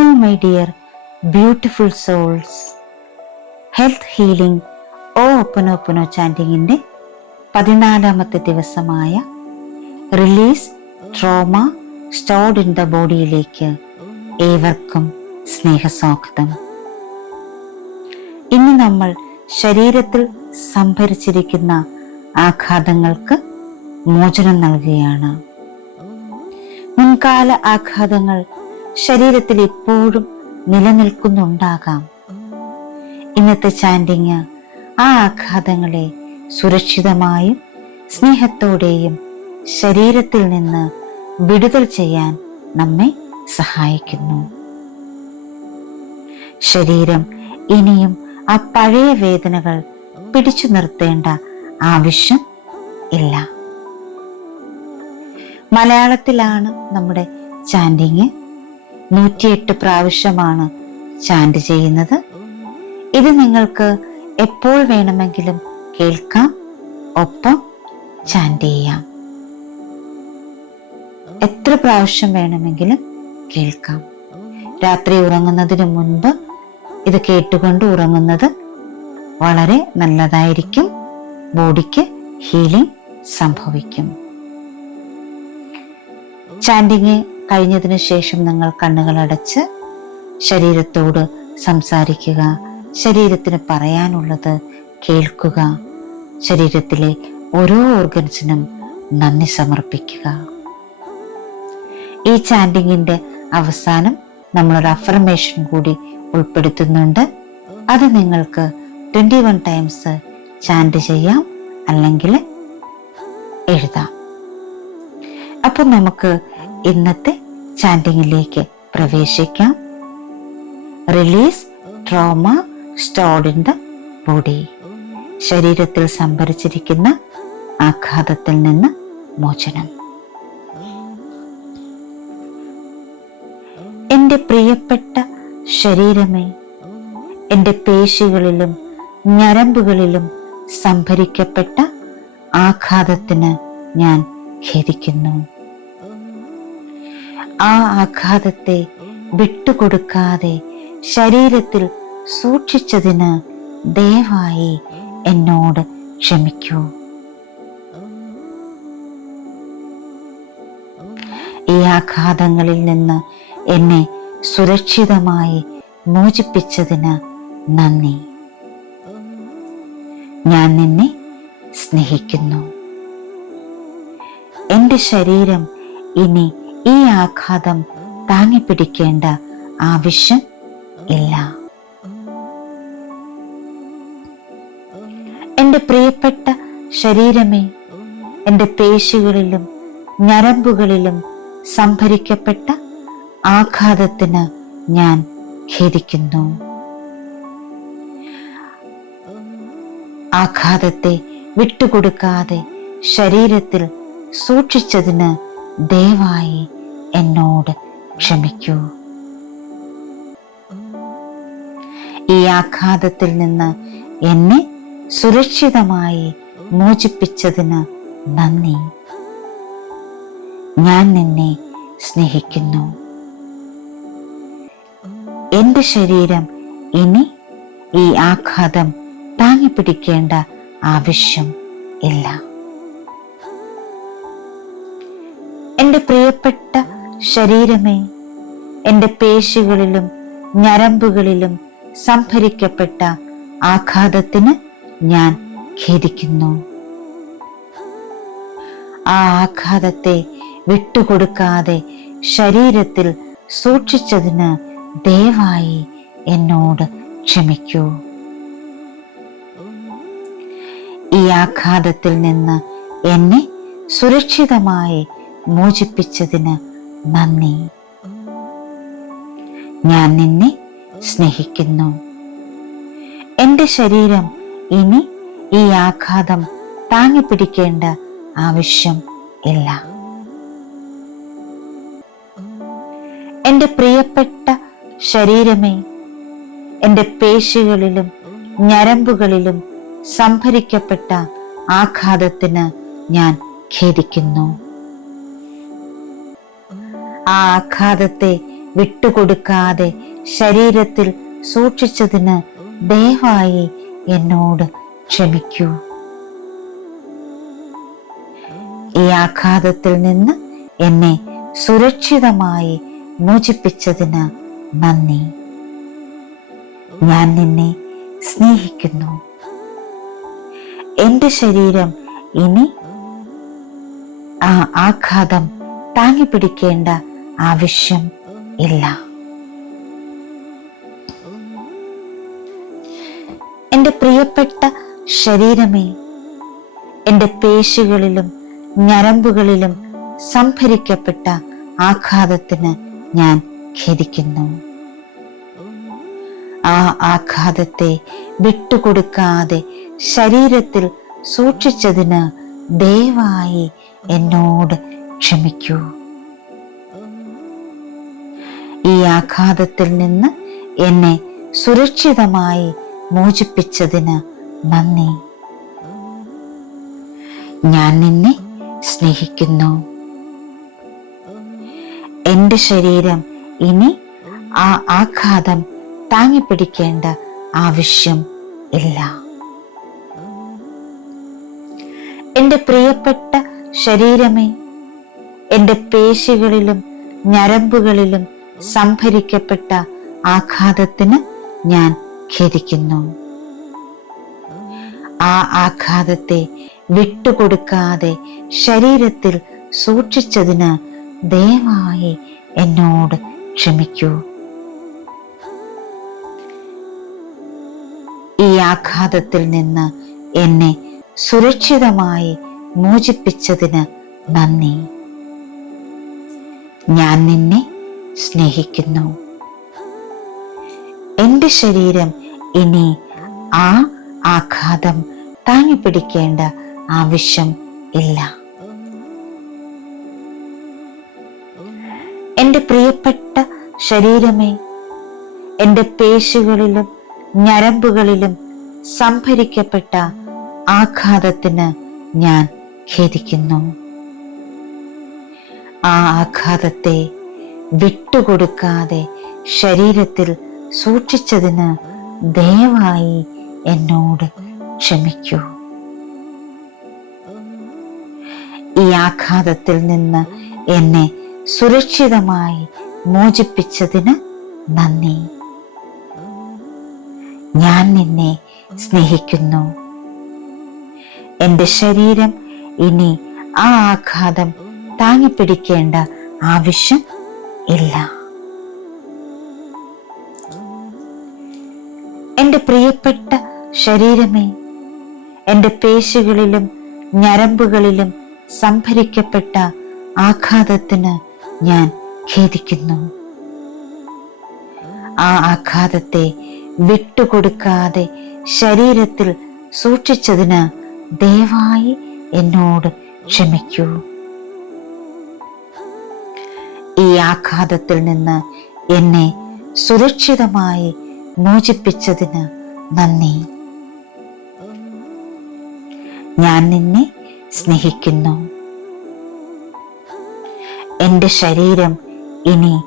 Hello my dear beautiful souls. Health healing ഓപ്പനോപ്പനോ ചാൻഡിങ്ങിൻ്റെ 14ാമത്തെ ദിവസമായ release trauma stored in the ബോഡിയിലേക്ക് ഏവർക്കും സ്നേഹസ്വാഗതം. ഇന്ന് നമ്മൾ ശരീരത്തിൽ സംഭരിച്ചിരിക്കുന്ന ആഘാതങ്ങൾക്ക് മോചനം നൽകുകയാണ്. മുൻകാല ആഘാതങ്ങൾ ശരീരത്തിൽ ഇപ്പോഴും നിലനിൽക്കുന്നുണ്ടാകാം. ഇന്നത്തെ ചാൻഡിങ് ആ ആഘാതങ്ങളെ സുരക്ഷിതമായും സ്നേഹത്തോടെയും ശരീരത്തിൽ നിന്ന് വിടുതൽ ചെയ്യാൻ നമ്മെ സഹായിക്കുന്നു. ശരീരം ഇനിയും ആ പഴയ വേദനകൾ പിടിച്ചു നിർത്തേണ്ട ആവശ്യം ഇല്ല. മലയാളത്തിലാണ് നമ്മുടെ ചാൻഡിങ്. 108 പ്രാവശ്യമാണ് ചാൻഡ് ചെയ്യുന്നത്. ഇത് നിങ്ങൾക്ക് എപ്പോൾ വേണമെങ്കിലും കേൾക്കാം, ഒപ്പം ചാൻഡ് ചെയ്യാം. എത്ര പ്രാവശ്യം വേണമെങ്കിലും കേൾക്കാം. രാത്രി ഉറങ്ങുന്നതിന് മുൻപ് ഇത് കേട്ടുകൊണ്ട് ഉറങ്ങുന്നത് വളരെ നല്ലതായിരിക്കും. ബോഡിക്ക് ഹീലിംഗ് സംഭവിക്കും. ചാൻഡിങ് കഴിഞ്ഞതിന് ശേഷം നിങ്ങൾ കണ്ണുകൾ അടച്ച് ശരീരത്തോട് സംസാരിക്കുക. ശരീരത്തിന് പറയാനുള്ളത് കേൾക്കുക. ശരീരത്തിലെ ഓരോ ഓർഗൻസിനും നന്ദി സമർപ്പിക്കുക. ഈ ചാൻഡിങ്ങിന്റെ അവസാനം നമ്മളൊരു അഫർമേഷൻ കൂടി ഉൾപ്പെടുത്തുന്നുണ്ട്. അത് നിങ്ങൾക്ക് 21 ടൈംസ് ചാൻഡ് ചെയ്യാം, അല്ലെങ്കിൽ എഴുതാം. അപ്പോൾ നമുക്ക് ഇന്നത്തെ ചാൻഡിങ്ങിലേക്ക് പ്രവേശിക്കാം. Release trauma stored in the body. ശരീരത്തിൽ സംഭരിച്ചിരിക്കുന്ന ആഘാതത്തിൽ നിന്ന് മോചനം. എൻ്റെ പ്രിയപ്പെട്ട ശരീരമേ, എൻ്റെ പേശികളിലും ഞരമ്പുകളിലും സംഭരിക്കപ്പെട്ട ആഘാതത്തിന് ഞാൻ ഖേദിക്കുന്നു. ആ ആഘാതത്തെ വിട്ടുകൊടുക്കാതെ ശരീരത്തിൽ സൂക്ഷിച്ചതിന് ദയവായി എന്നോട് ക്ഷമിക്കൂ. ഈ ആഘാതങ്ങളിൽ നിന്ന് എന്നെ സുരക്ഷിതമായി മോചിപ്പിച്ചതിന് നന്ദി. ഞാൻ നിന്നെ സ്നേഹിക്കുന്നു. എൻ്റെ ശരീരം ഇനി ഈ ആഘാതം താങ്ങിപ്പിടിക്കേണ്ട ആവശ്യം ഇല്ല. എൻ്റെ പ്രിയപ്പെട്ട ശരീരമേ, എൻ്റെ പേശികളിലും ഞരമ്പുകളിലും സംഭരിക്കപ്പെട്ട ആഘാതത്തിന് ഞാൻ ഖേദിക്കുന്നു. ആഘാതത്തെ വിട്ടുകൊടുക്കാതെ ശരീരത്തിൽ സൂക്ഷിച്ചതിന് ദയവായി എന്നോട് ക്ഷമിക്കൂ. ഈ ആഘാതത്തിൽ നിന്ന് എന്നെ സുരക്ഷിതമായി മോചിപ്പിച്ചതിന് നന്ദി. ഞാൻ നിന്നെ സ്നേഹിക്കുന്നു. എൻ്റെ ശരീരം ഇനി ഈ ആഘാതം താങ്ങിപ്പിടിക്കേണ്ട ആവശ്യം ഇല്ല. എൻ്റെ പ്രിയപ്പെട്ട ശരീരമേ, എൻ്റെ പേശികളിലും ഞരമ്പുകളിലും സംഭരിക്കപ്പെട്ട ആഘാതത്തിന് ഞാൻ ഖേദിക്കുന്നു. ആ ആഘാതത്തെ വിട്ടുകൊടുക്കാതെ ശരീരത്തിൽ സൂക്ഷിച്ചതിന് ദയവായി എന്നോട് ക്ഷമിക്കൂ. ഈ ആഘാതത്തിൽ നിന്ന് എന്നെ സുരക്ഷിതമായി മോചിപ്പിച്ചതിന് നന്ദി. ഞാൻ നിന്നെ സ്നേഹിക്കുന്നു. എൻ്റെ ശരീരം ഇനി ഈ ആഘാതം താങ്ങിപ്പിടിക്കേണ്ട ആവശ്യം ഇല്ല. എൻ്റെ പ്രിയപ്പെട്ട ശരീരമേ, എൻ്റെ പേശികളിലും ഞരമ്പുകളിലും സംഭരിക്കപ്പെട്ട ആഘാതത്തിന് ഞാൻ ഖേദിക്കുന്നു. ആ ആഘാതത്തെ വിട്ടുകൊടുക്കാതെ ശരീരത്തിൽ സൂക്ഷിച്ചതിന് ദയവായി എന്നോട് ക്ഷമിക്കൂ. ഈ ആഘാതത്തിൽ നിന്ന് എന്നെ സുരക്ഷിതമായി മോചിപ്പിച്ചതിന് നന്ദി. ഞാൻ നിന്നെ സ്നേഹിക്കുന്നു. എന്റെ ശരീരം ഇനി ആ ആഘാതം താങ്ങിപ്പിടിക്കേണ്ട ആവശ്യം ഇല്ല. എന്റെ പ്രിയപ്പെട്ട ശരീരമേ, എന്റെ പേശികളിലും ഞരമ്പുകളിലും സംഭരിക്കപ്പെട്ട ആഘാതത്തിന് ഞാൻ ഖേദിക്കുന്നു. ആ ആഘാതത്തെ വിട്ടുകൊടുക്കാതെ ശരീരത്തിൽ സൂക്ഷിച്ചതിന് ദയവായി എന്നോട് ക്ഷമിക്കൂ. ഈ ആഘാതത്തിൽ നിന്ന് എന്നെ സുരക്ഷിതമായി മോചിപ്പിച്ചതിന് നന്ദി. ഞാൻ നിന്നെ സ്നേഹിക്കുന്നു. എന്റെ ശരീരം ഇനി ആ ആഘാതം താങ്ങിപ്പിടിക്കേണ്ട ആവശ്യം ഇല്ല. എന്റെ പ്രിയപ്പെട്ട ശരീരമേ, എന്റെ പേശികളിലും ഞരമ്പുകളിലും സംഭരിക്കപ്പെട്ട ആഘാതത്തിന് ഞാൻ ഖേദിക്കുന്നു. ആ ആഘാതത്തെ വിട്ടുകൊടുക്കാതെ ശരീരത്തിൽ സൂക്ഷിച്ചതിന് ദയവായി എന്നോട് ക്ഷമിക്കൂ. ഈ ആഘാതത്തിൽ നിന്ന് എന്നെ സുരക്ഷിതമായി മോചിപ്പിച്ചതിന് നന്ദി. ഞാൻ നിന്നെ സ്നേഹിക്കുന്നു. എന്റെ ശരീരം ഇനി ആ ആഘാതം താങ്ങിപ്പിടിക്കേണ്ട ആവശ്യം ഇല്ല. എന്റെ പ്രിയപ്പെട്ട ശരീരമേ, എന്റെ പേശികളിലും ഞരമ്പുകളിലും സംഭരിക്കപ്പെട്ട ആഘാതത്തിന് ഞാൻ ഖേദിക്കുന്നു. ആ ആഘാതത്തെ വിട്ടുകൊടുക്കാതെ ശരീരത്തിൽ സൂക്ഷിച്ചതിന് ദയവായി എന്നോട് ക്ഷമിക്കൂ. ഈ ആഘാതത്തിൽ നിന്ന് എന്നെ സുരക്ഷിതമായി മോചിപ്പിച്ചതിന് നന്ദി. ഞാൻ നിന്നെ സ്നേഹിക്കുന്നു. എന്റെ ശരീരം ഇനി ആ ആഘാതം താങ്ങിപ്പിടിക്കേണ്ട ആവശ്യം ഇല്ല. എന്റെ പ്രിയപ്പെട്ട ശരീരമേ, എന്റെ പേശികളിലും ഞരമ്പുകളിലും സംഭരിക്കപ്പെട്ട ആഘാതത്തിന് ഞാൻ ഖേദിക്കുന്നു. ആ ആഘാതത്തെ വിട്ടുകൊടുക്കാതെ ശരീരത്തിൽ സൂക്ഷിച്ചതിന് ദയവായി എന്നോട് ക്ഷമിക്കൂ. ഈ ആഘാതത്തിൽ നിന്ന് എന്നെ സുരക്ഷിതമായി മോചിപ്പിച്ചതിന് നന്ദി. ഞാൻ നിന്നെ സ്നേഹിക്കുന്നു. എന്റെ ശരീരം ഇനി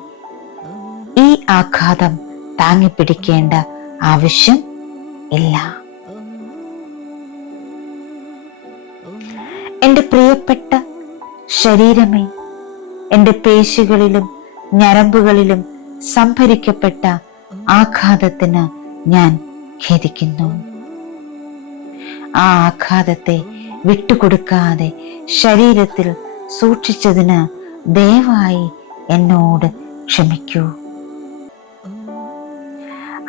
ഈ ആഘാതം താങ്ങിപ്പിടിക്കേണ്ട ആവശ്യം ഇല്ല. എന്റെ പ്രിയപ്പെട്ട ശരീരമേ, എന്റെ പേശികളിലും ഞരമ്പുകളിലും സംഭരിക്കപ്പെട്ട ആഘാതത്തിന് ഞാൻ ഖേദിക്കുന്നു. ആ ആഘാതത്തെ വിട്ടുകൊടുക്കാതെ ശരീരത്തിൽ സൂക്ഷിച്ചതിന് ദയവായി എന്നോട് ക്ഷമിക്കൂ.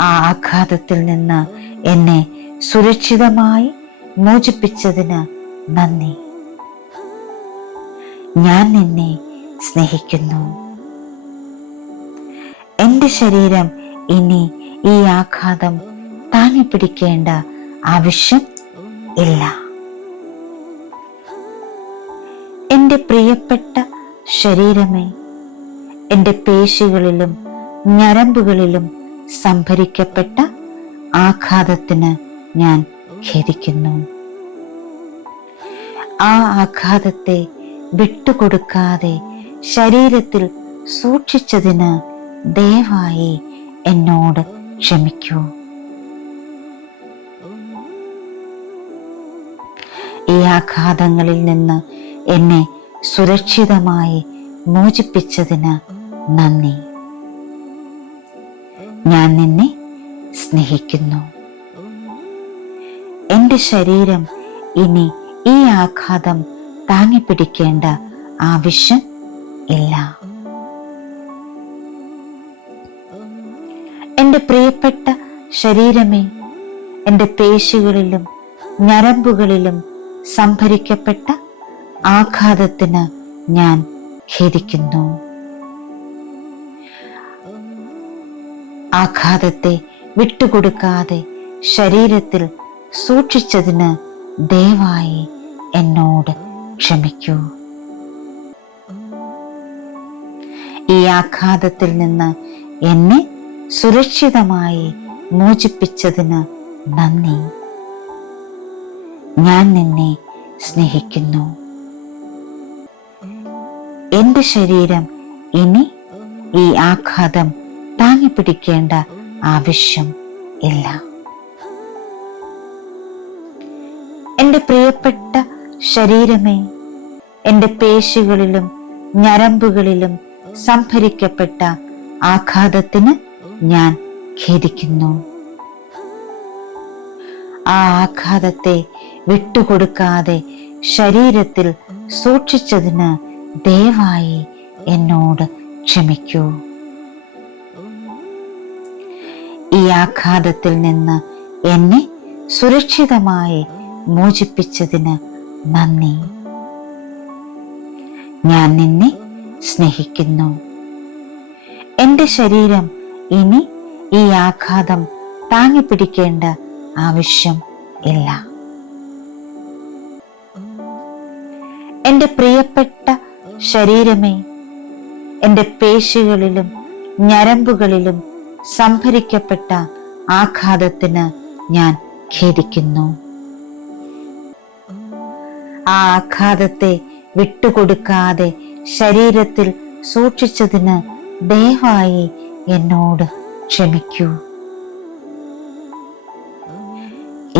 ആ ആഘാതത്തിൽ നിന്ന് എന്നെ സുരക്ഷിതമായി മോചിപ്പിച്ചതിന് നന്ദി. ഞാൻ നിന്നെ സ്നേഹിക്കുന്നു. എന്റെ ശരീരം ഇനി ഈ ആഘാതം താങ്ങിപ്പിടിക്കേണ്ട ആവശ്യം ഇല്ല. എന്റെ പ്രിയപ്പെട്ട ശരീരമേ, എന്റെ പേശികളിലും ഞരമ്പുകളിലും സംഭരിക്കപ്പെട്ട ആഘാതത്തിന് ഞാൻ ഖേദിക്കുന്നു. ആ ആഘാതത്തെ വിട്ടുകൊടുക്കാതെ ശരീരത്തിൽ സൂക്ഷിച്ചതിന് ദയവായി എന്നോട് ക്ഷമിക്കൂ. ഈ ആഘാതങ്ങളിൽ നിന്ന് എന്നെ സുരക്ഷിതമായി മോചിപ്പിച്ചതിന് നന്ദി. ഞാൻ നിന്നെ സ്നേഹിക്കുന്നു. എൻ്റെ ശരീരം ഇനി ഈ ആഘാതം താങ്ങിപ്പിടിക്കേണ്ട ആവശ്യം ഇല്ല. എൻ്റെ പ്രിയപ്പെട്ട ശരീരമേ, എൻ്റെ പേശികളിലും ഞരമ്പുകളിലും സംഭരിക്കപ്പെട്ട ആഘാതത്തിന് ഞാൻ ഖേദിക്കുന്നു. ആഘാതത്തെ വിട്ടുകൊടുക്കാതെ ശരീരത്തിൽ സൂക്ഷിച്ചതിന് ദയവായി എന്നോട് ക്ഷമിക്കൂ. ഈ ആഘാതത്തിൽ നിന്ന് എന്നെ സുരക്ഷിതമായി മോചിപ്പിച്ചതിന് നന്ദി. ഞാൻ നിന്നെ സ്നേഹിക്കുന്നു. എൻ്റെ ശരീരം ഇനി ഈ ആഘാതം താങ്ങിപ്പിടിക്കേണ്ട ആവശ്യം ഇല്ല. എൻ്റെ പ്രിയപ്പെട്ട ശരീരമേ, എൻ്റെ പേശികളിലും ഞരമ്പുകളിലും സംഭരിക്കപ്പെട്ട ആഘാതത്തിന് ഞാൻ ഖേദിക്കുന്നു. ആ ആഘാതത്തെ വിട്ടുകൊടുക്കാതെ ശരീരത്തിൽ സൂക്ഷിച്ചതിന് ദയവായി എന്നോട് ക്ഷമിക്കൂ. ഈ ആഘാതത്തിൽ നിന്ന് എന്നെ സുരക്ഷിതമായി മോചിപ്പിച്ചതിന് നന്ദി. ഞാൻ നിന്നെ സ്നേഹിക്കുന്നു. എൻ്റെ ശരീരം ഇനി ഈ ആഘാതം താങ്ങിപ്പിടിക്കേണ്ട ആവശ്യം ഇല്ല. എൻ്റെ പ്രിയപ്പെട്ട ശരീരമേ, എൻ്റെ പേശികളിലും ഞരമ്പുകളിലും സംഭരിക്കപ്പെട്ട ആഘാതത്തിന് ഞാൻ ഖേദിക്കുന്നു. ആ ആഘാതത്തെ വിട്ടുകൊടുക്കാതെ ശരീരത്തിൽ സൂക്ഷിച്ചതിന് ദയവായി എന്നോട് ക്ഷമിക്കൂ.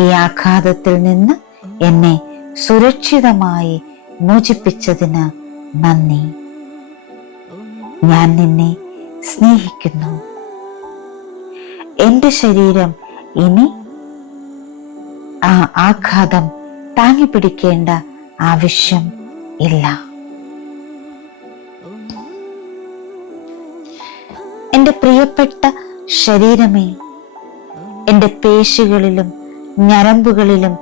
ഈ ആഘാതത്തിൽ നിന്ന് എന്നെ സുരക്ഷിതമായി മോചിപ്പിച്ചതിന് നന്ദി. ഞാൻ നിന്നെ സ്നേഹിക്കുന്നു. എൻ്റെ ശരീരം ഇനി ആ ആഘാതം താങ്ങിപ്പിടിക്കേണ്ട ആവശ്യം ഇല്ല. എൻ്റെ പ്രിയപ്പെട്ട ശരീരമേ, എൻ്റെ പേശികളിലും ഞരമ്പുകളിലും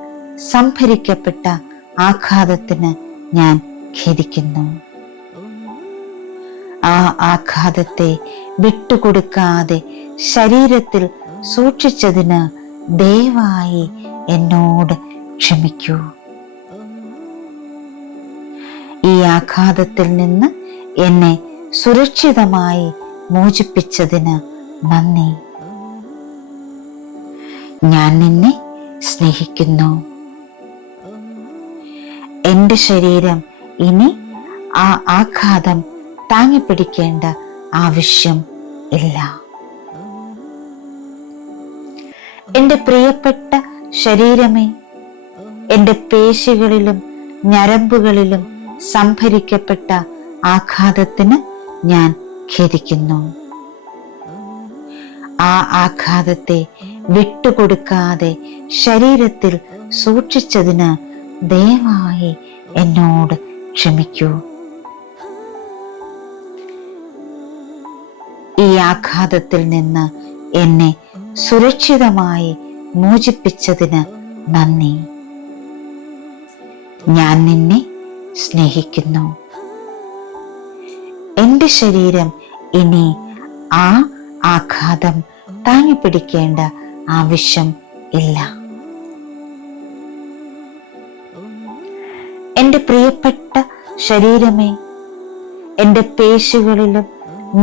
സംഭരിക്കപ്പെട്ട ആഘാതത്തിന് ഞാൻ ഖേദിക്കുന്നു. ആ ആഘാതത്തെ വിട്ടുകൊടുക്കാതെ ശരീരത്തിൽ സൂക്ഷിച്ചതിന് ദയവായി എന്നോട് ക്ഷമിക്കൂ. ഈ ആഘാതത്തിൽ നിന്ന് എന്നെ സുരക്ഷിതമായി മോചിപ്പിച്ചതിന് നന്ദി. ഞാൻ നിന്നെ സ്നേഹിക്കുന്നു. എൻ്റെ ശരീരം ഇനി ആ ആഘാതം താങ്ങിപ്പിടിക്കേണ്ട ആവശ്യം ഇല്ല. എൻ്റെ പ്രിയപ്പെട്ട ശരീരമേ, എൻ്റെ പേശികളിലും ഞരമ്പുകളിലും സംഭരിക്കപ്പെട്ട ആഘാതത്തിന് ഞാൻ ഖേദിക്കുന്നു. ആ ആഘാതത്തെ വിട്ടുകൊടുക്കാതെ ശരീരത്തിൽ സൂക്ഷിച്ചതിന് ദയവായി എന്നോട് ക്ഷമിക്കൂ. ഈ ആഘാതത്തിൽ നിന്ന് എന്നെ സുരക്ഷിതമായി മോചിപ്പിച്ചതിന് നന്ദി. ഞാൻ നിന്നെ സ്നേഹിക്കുന്നു. എൻ്റെ ശരീരം ഇനി ആ ആഘാതം താങ്ങിപ്പിടിക്കേണ്ട ആവശ്യം ഇല്ല. എൻ്റെ പ്രിയപ്പെട്ട ശരീരമേ, എൻ്റെ പേശികളിലും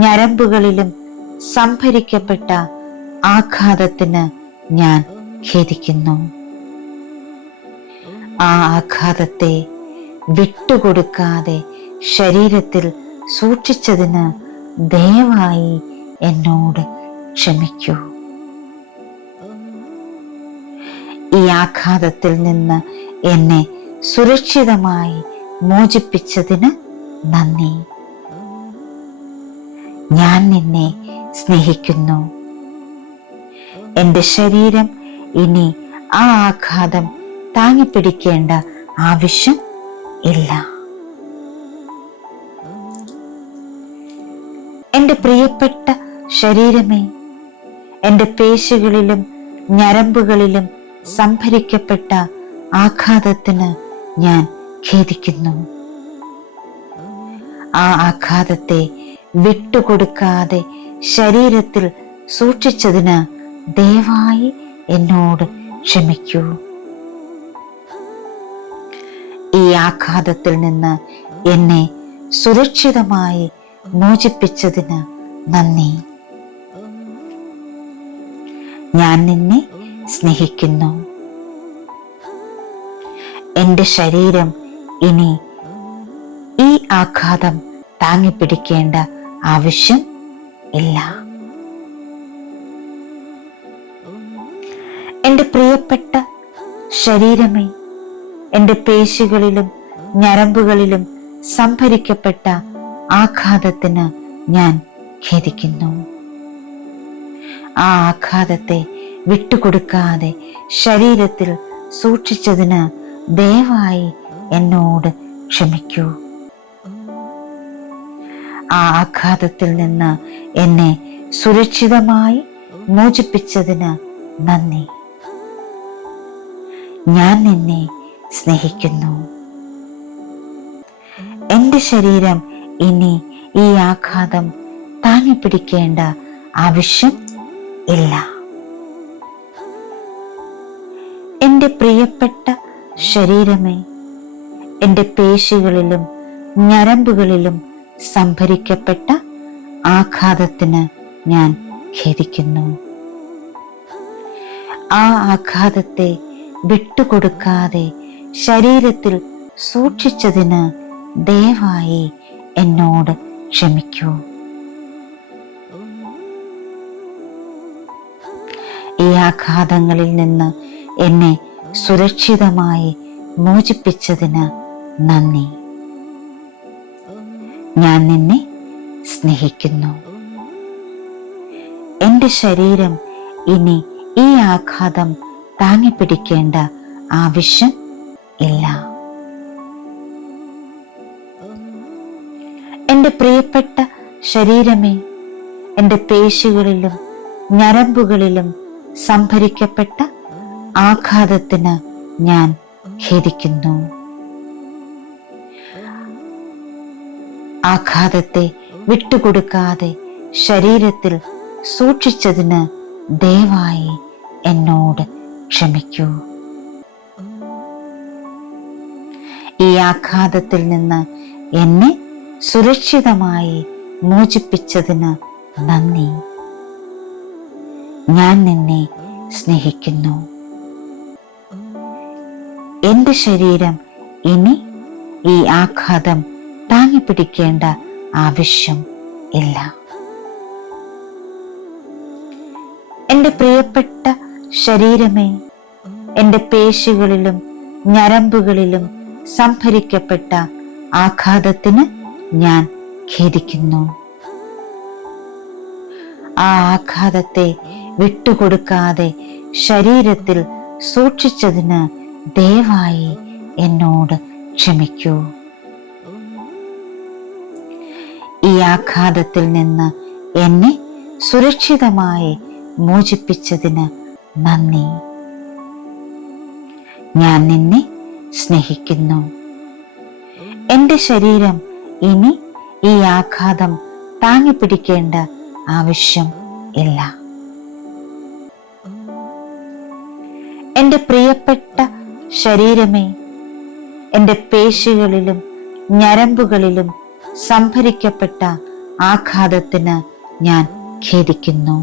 ഞരമ്പുകളിലും സംഭരിക്കപ്പെട്ട ആഘാതത്തിന് ഞാൻ ഖേദിക്കുന്നു. ആ ആഘാതത്തെ വിട്ടുകൊടുക്കാതെ ശരീരത്തിൽ സൂക്ഷിച്ചതിന് ദയവായി എന്നോട് ക്ഷമിക്കൂ. ഈ ആഘാതത്തിൽ നിന്ന് എന്നെ സുരക്ഷിതമായി മോചിപ്പിച്ചതിന് നന്ദി. ഞാൻ നിന്നെ സ്നേഹിക്കുന്നു. എൻ്റെ ശരീരം ഇനി ആ ആഘാതം താങ്ങിപ്പിടിക്കേണ്ട ആവശ്യം ഇല്ല. എൻ്റെ പ്രിയപ്പെട്ട ശരീരമേ, എൻ്റെ പേശികളിലും ഞരമ്പുകളിലും സംഭരിക്കപ്പെട്ട ആഘാതത്തിന് ഞാൻ ഖേദിക്കുന്നു. ആ ആഘാതത്തെ വിട്ടുകൊടുക്കാതെ ശരീരത്തിൽ സൂക്ഷിച്ചതിന് ദയവായി എന്നോട് ക്ഷമിക്കൂ. ഈ ആഘാതത്തിൽ നിന്ന് എന്നെ സുരക്ഷിതമായി മോചിപ്പിച്ചതിന് നന്ദി. ഞാൻ നിന്നെ സ്നേഹിക്കുന്നു. എൻ്റെ ശരീരം ഇനി ഈ ആഘാതം താങ്ങിപ്പിടിക്കേണ്ട ആവശ്യം ഇല്ല. എൻ്റെ പ്രിയപ്പെട്ട ശരീരമേ, എൻ്റെ പേശികളിലും ഞരമ്പുകളിലും സംഭരിക്കപ്പെട്ട ആഘാതത്തിന് ഞാൻ ഖേദിക്കുന്നു. ആ ആഘാതത്തെ വിട്ടുകൊടുക്കാതെ ശരീരത്തിൽ സൂക്ഷിച്ചതിന് ദയവായി എന്നോട് ക്ഷമിക്കൂ. ആ ആഘാതത്തിൽ നിന്ന് എന്നെ സുരക്ഷിതമായി മോചിപ്പിച്ചതിന് നന്ദി. ഞാൻ നിന്നെ സ്നേഹിക്കുന്നു. എൻ്റെ ശരീരം ഇനി ഈ ആഘാതം താങ്ങിപ്പിടിക്കേണ്ട ആവശ്യം ഇല്ല. എൻ്റെ പ്രിയപ്പെട്ട ശരീരമേ, എൻ്റെ പേശികളിലും ഞരമ്പുകളിലും സംഭരിക്കപ്പെട്ട ആഘാതത്തിന് ഞാൻ ഖേദിക്കുന്നു. ആ ആഘാതത്തെ വിട്ടുകൊടുക്കാതെ ശരീരത്തിൽ സൂക്ഷിച്ചതിന് ദയവായി എന്നോട് ക്ഷമിക്കൂ. ഈ ആഘാതങ്ങളിൽ നിന്ന് എന്നെ സുരക്ഷിതമായി മോചിപ്പിച്ചതിന് നന്ദി. ഞാൻ നിന്നെ സ്നേഹിക്കുന്നു. എൻ്റെ ശരീരം ഇനി ഈ ആഘാതം താങ്ങിപ്പിടിക്കേണ്ട ആവശ്യം ഇല്ല. എൻ്റെ പ്രിയപ്പെട്ട ശരീരമേ, എൻ്റെ പേശികളിലും ഞരമ്പുകളിലും സംഭരിക്കപ്പെട്ട ആഘാതത്തിന് ഞാൻ ഖേദിക്കുന്നു. ആഘാതത്തെ വിട്ടുകൊടുക്കാതെ ശരീരത്തിൽ സൂക്ഷിച്ചതിന് ദയവായി എന്നോട് ക്ഷമിക്കൂ. ഈ ആഘാതത്തിൽ നിന്ന് എന്നെ സുരക്ഷിതമായി മോചിപ്പിച്ചതിന് നന്ദി. ഞാൻ നിന്നെ സ്നേഹിക്കുന്നു. എൻ്റെ ശരീരം ഇനി ഈ ആഘാതം താങ്ങിപ്പിടിക്കേണ്ട ആവശ്യം ഇല്ല. എൻ്റെ പ്രിയപ്പെട്ട ശരീരമേ, എൻ്റെ പേശികളിലും ഞരമ്പുകളിലും സംഭരിക്കപ്പെട്ട ആഘാതത്തിന് ഞാൻ ഖേദിക്കുന്നു. ആ ആഘാതത്തെ വിട്ടുകൊടുക്കാതെ ശരീരത്തിൽ സൂക്ഷിച്ചതിന് ദയവായി എന്നോട് ക്ഷമിക്കൂ. ഈ ആഘാതത്തിൽ നിന്ന് എന്നെ സുരക്ഷിതമായി മോചിപ്പിച്ചതിന് നന്ദി. ഞാൻ നിന്നെ സ്നേഹിക്കുന്നു. എൻ്റെ ശരീരം ഇനി ഈ ആഘാതം താങ്ങിപ്പിടിക്കേണ്ട ആവശ്യം ഇല്ല. എൻ്റെ പ്രിയപ്പെട്ട ശരീരമേ, എൻ്റെ പേശികളിലും ഞരമ്പുകളിലും സംഭരിക്കപ്പെട്ട ആഘാതത്തിന് ഞാൻ ഖേദിക്കുന്നു.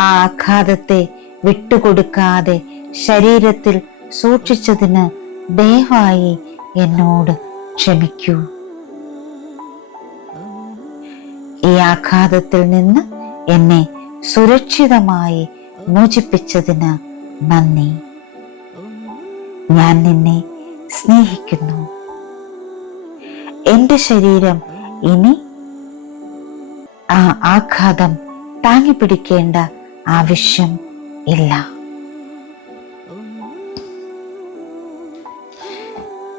ആ ആഘാതത്തെ വിട്ടുകൊടുക്കാതെ ശരീരത്തിൽ സൂക്ഷിച്ചതിന് ദയവായി എന്നോട് ക്ഷമിക്കൂ. ഈ ആഘാതത്തിൽ നിന്ന് എന്നെ സുരക്ഷിതമായി മോചിപ്പിച്ചതിന് നന്ദി. ഞാൻ നിന്നെ സ്നേഹിക്കുന്നു. എൻ്റെ ശരീരം ഇനി ആ ആഘാതം താങ്ങിപ്പിടിക്കേണ്ട ആവശ്യം ഇല്ല.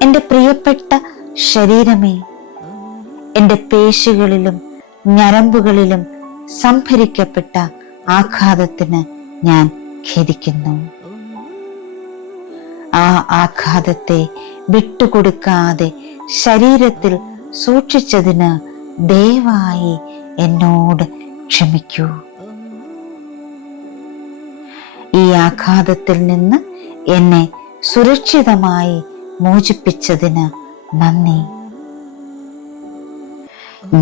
എൻ്റെ പ്രിയപ്പെട്ട ശരീരമേ, എൻ്റെ പേശികളിലും ഞരമ്പുകളിലും സംഭരിക്കപ്പെട്ട ആഘാതത്തിന് ഞാൻ ഖേദിക്കുന്നു. ആ ആഘാതത്തെ വിട്ടുകൊടുക്കാതെ ശരീരത്തിൽ സൂക്ഷിച്ചതിന് ദയവായി എന്നോട് ക്ഷമിക്കൂ. ഈ ആഘാതത്തിൽ നിന്ന് എന്നെ സുരക്ഷിതമായി മോചിപ്പിച്ചതിന് നന്ദി.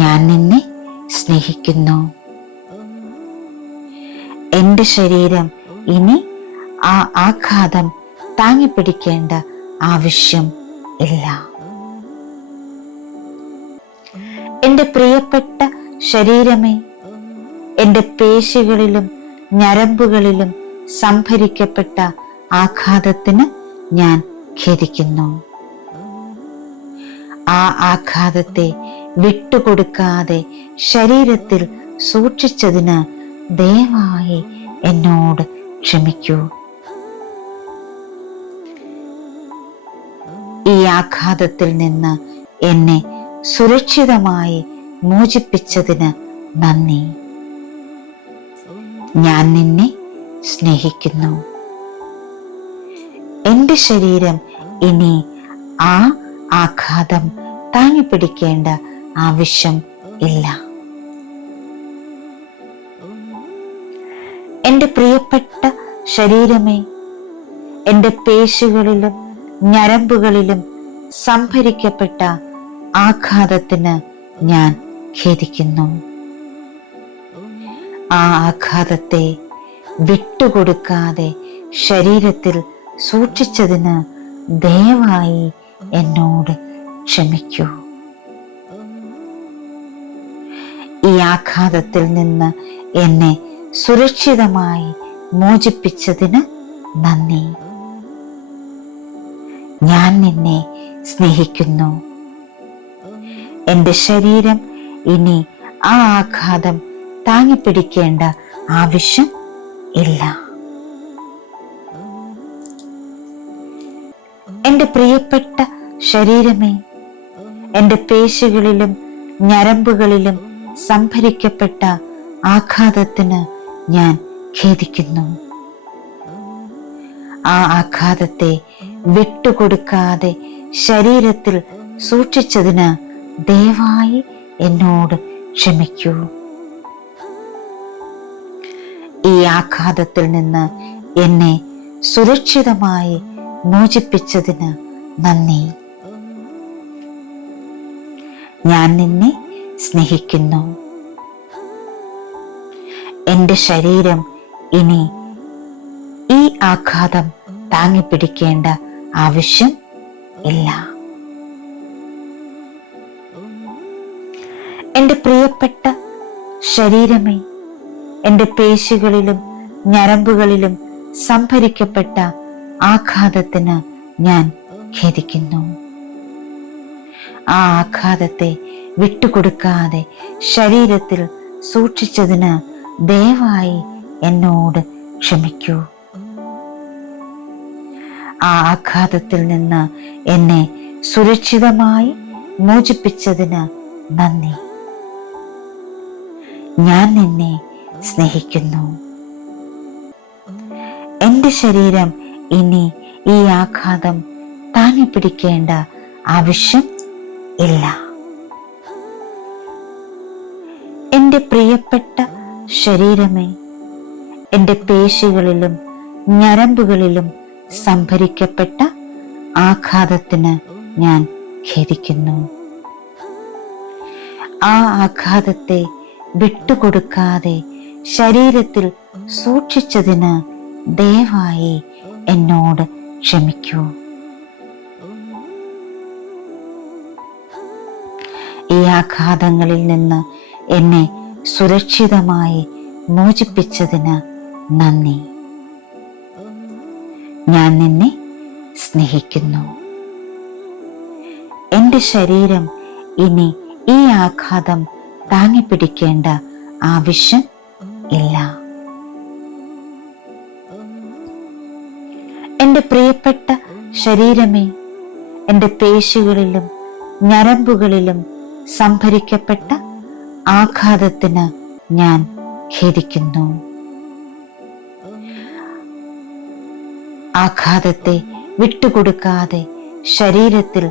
ഞാൻ നിന്നെ സ്നേഹിക്കുന്നു. എൻ്റെ ശരീരം ഇനി ആ ആഘാതം താങ്ങിപ്പിടിക്കേണ്ട ആവശ്യം ഇല്ല. എൻ്റെ പ്രിയപ്പെട്ട ശരീരമേ, എൻ്റെ പേശികളിലും ഞരമ്പുകളിലും സംഭരിക്കപ്പെട്ട ആഘാതത്തിന് ഞാൻ ഖേദിക്കുന്നു. ആ ആഘാതത്തെ വിട്ടുകൊടുക്കാതെ ശരീരത്തിൽ സൂക്ഷിച്ചതിന് ദയവായി എന്നോട് ക്ഷമിക്കൂ. ഈ ആഘാതത്തിൽ നിന്ന് എന്നെ സുരക്ഷിതമായി മോചിപ്പിച്ചതിന് നന്ദി. ഞാൻ നിന്നെ സ്നേഹിക്കുന്നു. എൻ്റെ ശരീരം ഇനി ആ ആഘാതം താങ്ങിപ്പിടിക്കേണ്ട ആവശ്യം ഇല്ല. എൻ്റെ പ്രിയപ്പെട്ട ശരീരമേ, എൻ്റെ പേശികളിലും ഞരമ്പുകളിലും സംഭരിക്കപ്പെട്ട ആഘാതത്തിന് ഞാൻ ഖേദിക്കുന്നു. ആ ആഘാതത്തെ വിട്ടുകൊടുക്കാതെ ശരീരത്തിൽ സൂക്ഷിച്ചതിന് ദയവായി എന്നോട് ക്ഷമിക്കൂ. ഈ ആഘാതത്തിൽ നിന്ന് എന്നെ സുരക്ഷിതമായി മോചിപ്പിച്ചതിന് നന്ദി. ഞാൻ നിന്നെ സ്നേഹിക്കുന്നു. എൻ്റെ ശരീരം ഇനി ആ ആഘാതം താങ്ങിപ്പിടിക്കേണ്ട ആവശ്യം ഇല്ല. എൻ്റെ പ്രിയപ്പെട്ട ശരീരമേ, എൻ്റെ പേശികളിലും ഞരമ്പുകളിലും സംഭരിക്കപ്പെട്ട ആഘാതത്തിന് ഞാൻ ഖേദിക്കുന്നു. ആ ആഘാതത്തെ വിട്ടുകൊടുക്കാതെ ശരീരത്തിൽ സൂക്ഷിച്ചതിന് ദയവായി എന്നോട് ക്ഷമിക്കൂ. ഈ ആഘാതത്തിൽ നിന്ന് എന്നെ സുരക്ഷിതമായി മോചിപ്പിച്ചതിന് നന്ദി. ഞാൻ നിന്നെ സ്നേഹിക്കുന്നു. എൻ്റെ ശരീരം ഇനി ഈ ആഘാതം താങ്ങിപ്പിടിക്കേണ്ട ആവശ്യം ഇല്ല. എൻ്റെ പ്രിയപ്പെട്ട ശരീരമേ, എൻ്റെ പേശികളിലും ഞരമ്പുകളിലും സംഭരിക്കപ്പെട്ട ആഘാതത്തിന് ഞാൻ ഖേദിക്കുന്നു. ആ ആഘാതത്തെ വിട്ടുകൊടുക്കാതെ ശരീരത്തിൽ സൂക്ഷിച്ചതിന് ദയവായി എന്നോട് ക്ഷമിക്കൂ. ആ ആഘാതത്തിൽ നിന്ന് എന്നെ സുരക്ഷിതമായി മോചിപ്പിച്ചതിന് നന്ദി. ഞാൻ നിന്നെ സ്നേഹിക്കുന്നു. എൻ്റെ ശരീരം ഇനി ഈ ആഘാതം താങ്ങിപ്പിടിക്കേണ്ട ആവശ്യം ഇല്ല. എൻ്റെ പ്രിയപ്പെട്ട ശരീരമേ, എൻ്റെ പേശികളിലും ഞരമ്പുകളിലും സംഭരിക്കപ്പെട്ട ആഘാതത്തിന് ഞാൻ ഖേദിക്കുന്നു. ആ ആഘാതത്തെ വിട്ടുകൊടുക്കാതെ ശരീരത്തിൽ സൂക്ഷിച്ചതിന് ദയവായി എന്നോട് ക്ഷമിക്കൂ. ഈ ആഘാതങ്ങളിൽ നിന്ന് എന്നെ സുരക്ഷിതമായി മോചിപ്പിച്ചതിന് നന്ദി. ഞാൻ നിന്നെ സ്നേഹിക്കുന്നു. എൻ്റെ ശരീരം ഇനി ഈ ആഘാതം താങ്ങിപ്പിടിക്കേണ്ട ആവശ്യം ഇല്ല. എൻ്റെ പ്രിയപ്പെട്ട ശരീരമേ, എൻ്റെ പേശികളിലും ഞരമ്പുകളിലും സംഭരിക്കപ്പെട്ട ആഘാതത്തിന് ഞാൻ ഖേദിക്കുന്നു. ആഘാതത്തെ വിട്ടുകൊടുക്കാതെ ശരീരത്തിൽ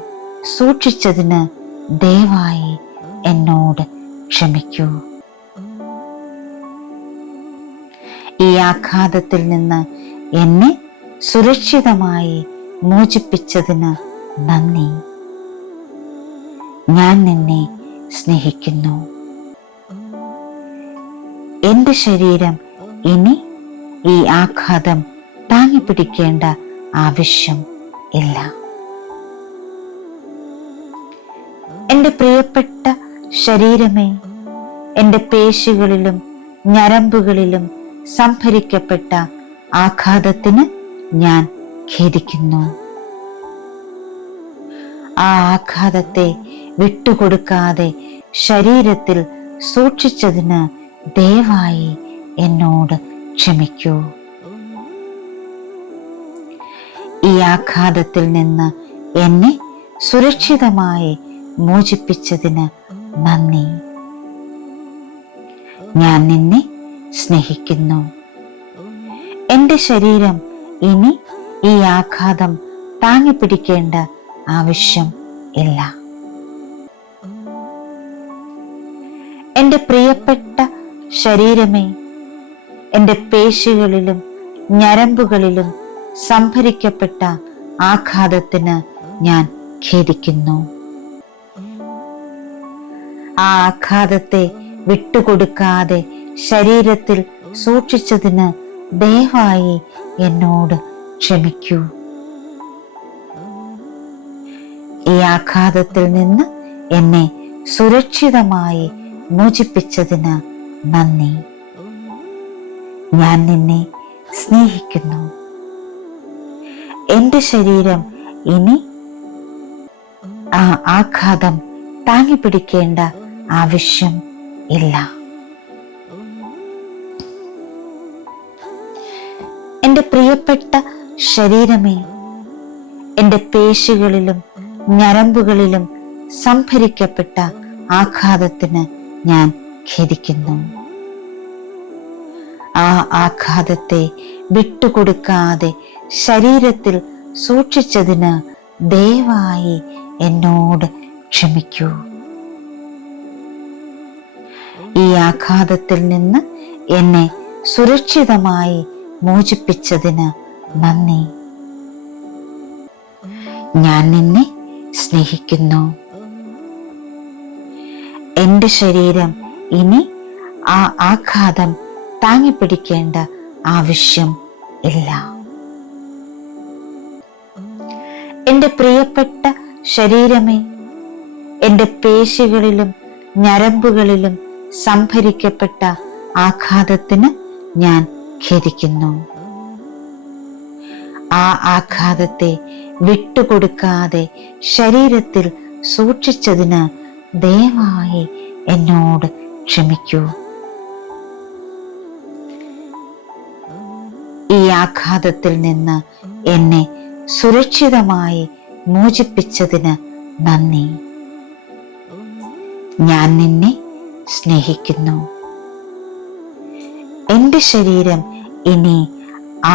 സൂക്ഷിച്ചതിന് ദയവായി എന്നോട് ക്ഷമിക്കൂ. ഈ ആഘാതത്തിൽ നിന്ന് എന്നെ സുരക്ഷിതമായി മോചിപ്പിച്ചതിന് നന്ദി. ഞാൻ നിന്നെ സ്നേഹിക്കുന്നു. എൻ്റെ ശരീരം ഇനി ഈ ആഘാതം താങ്ങിപ്പിടിക്കേണ്ട ആവശ്യം ഇല്ല. എൻ്റെ പ്രിയപ്പെട്ട ശരീരമേ, എൻ്റെ പേശികളിലും ഞരമ്പുകളിലും സംഭരിക്കപ്പെട്ട ആഘാതത്തിന് ഞാൻ ഖേദിക്കുന്നു. ആ ആഘാതത്തെ വിട്ടുകൊടുക്കാതെ ശരീരത്തിൽ സൂക്ഷിച്ചതിന് ദയവായി എന്നോട് ക്ഷമിക്കൂ. ഈ ആഘാതത്തിൽ നിന്ന് എന്നെ സുരക്ഷിതമായി മോചിപ്പിച്ചതിന് നന്ദി. ഞാൻ നിന്നെ സ്നേഹിക്കുന്നു. എൻ്റെ ശരീരം ഇനി ഈ ആഘാതം താങ്ങിപ്പിടിക്കേണ്ട ആവശ്യം ഇല്ല. എൻ്റെ പ്രിയപ്പെട്ട ശരീരമേ, എൻ്റെ പേശികളിലും ഞരമ്പുകളിലും സംഭരിക്കപ്പെട്ട ആഘാതത്തിന് ഞാൻ ഖേദിക്കുന്നു. ആ ആഘാതത്തെ വിട്ടുകൊടുക്കാതെ ശരീരത്തിൽ സൂക്ഷിച്ചതിന് ദയവായി എന്നോട് ക്ഷമിക്കൂ. ഈ ആഘാതത്തിൽ നിന്ന് എന്നെ സുരക്ഷിതമായി മോചിപ്പിച്ചതിന് നന്ദി. ഞാൻ നിന്നെ സ്നേഹിക്കുന്നു. എൻ്റെ ശരീരം ഇനി ആ ആഘാതം താങ്ങിപ്പിടിക്കേണ്ട ആവശ്യം ഇല്ല. എൻ്റെ പ്രിയപ്പെട്ട ശരീരമേ, എൻ്റെ പേശികളിലും ഞരമ്പുകളിലും സംഭരിക്കപ്പെട്ട ആഘാതത്തിന് ഞാൻ ഖേദിക്കുന്നു. ആ ആഘാതത്തെ വിട്ടുകൊടുക്കാതെ ശരീരത്തിൽ സൂക്ഷിച്ചതിന് ദയവായി എന്നോട് ക്ഷമിക്കൂ. ഈ ആഘാതത്തിൽ നിന്ന് എന്നെ സുരക്ഷിതമായി മോചിപ്പിച്ചതിന് നന്ദി. ഞാൻ നിന്നെ സ്നേഹിക്കുന്നു. എൻ്റെ ശരീരം ഇനി ആ ആഘാതം താങ്ങിപ്പിടിക്കേണ്ട ആവശ്യം ഇല്ല. എൻ്റെ പ്രിയപ്പെട്ട ശരീരമേ, എൻ്റെ പേശികളിലും ഞരമ്പുകളിലും സംഭരിക്കപ്പെട്ട ആഘാതത്തിന് ഞാൻ ഖേദിക്കുന്നു. ആ ആഘാതത്തെ വിട്ടുകൊടുക്കാതെ ശരീരത്തിൽ സൂക്ഷിച്ചതിന് ദയവായി എന്നോട് ക്ഷമിക്കൂ. ഈ ആഘാതത്തിൽ നിന്ന് എന്നെ സുരക്ഷിതമായി മോചിപ്പിച്ചതിന് നന്ദി. ഞാൻ നിന്നെ സ്നേഹിക്കുന്നു. എൻ്റെ ശരീരം ഇനി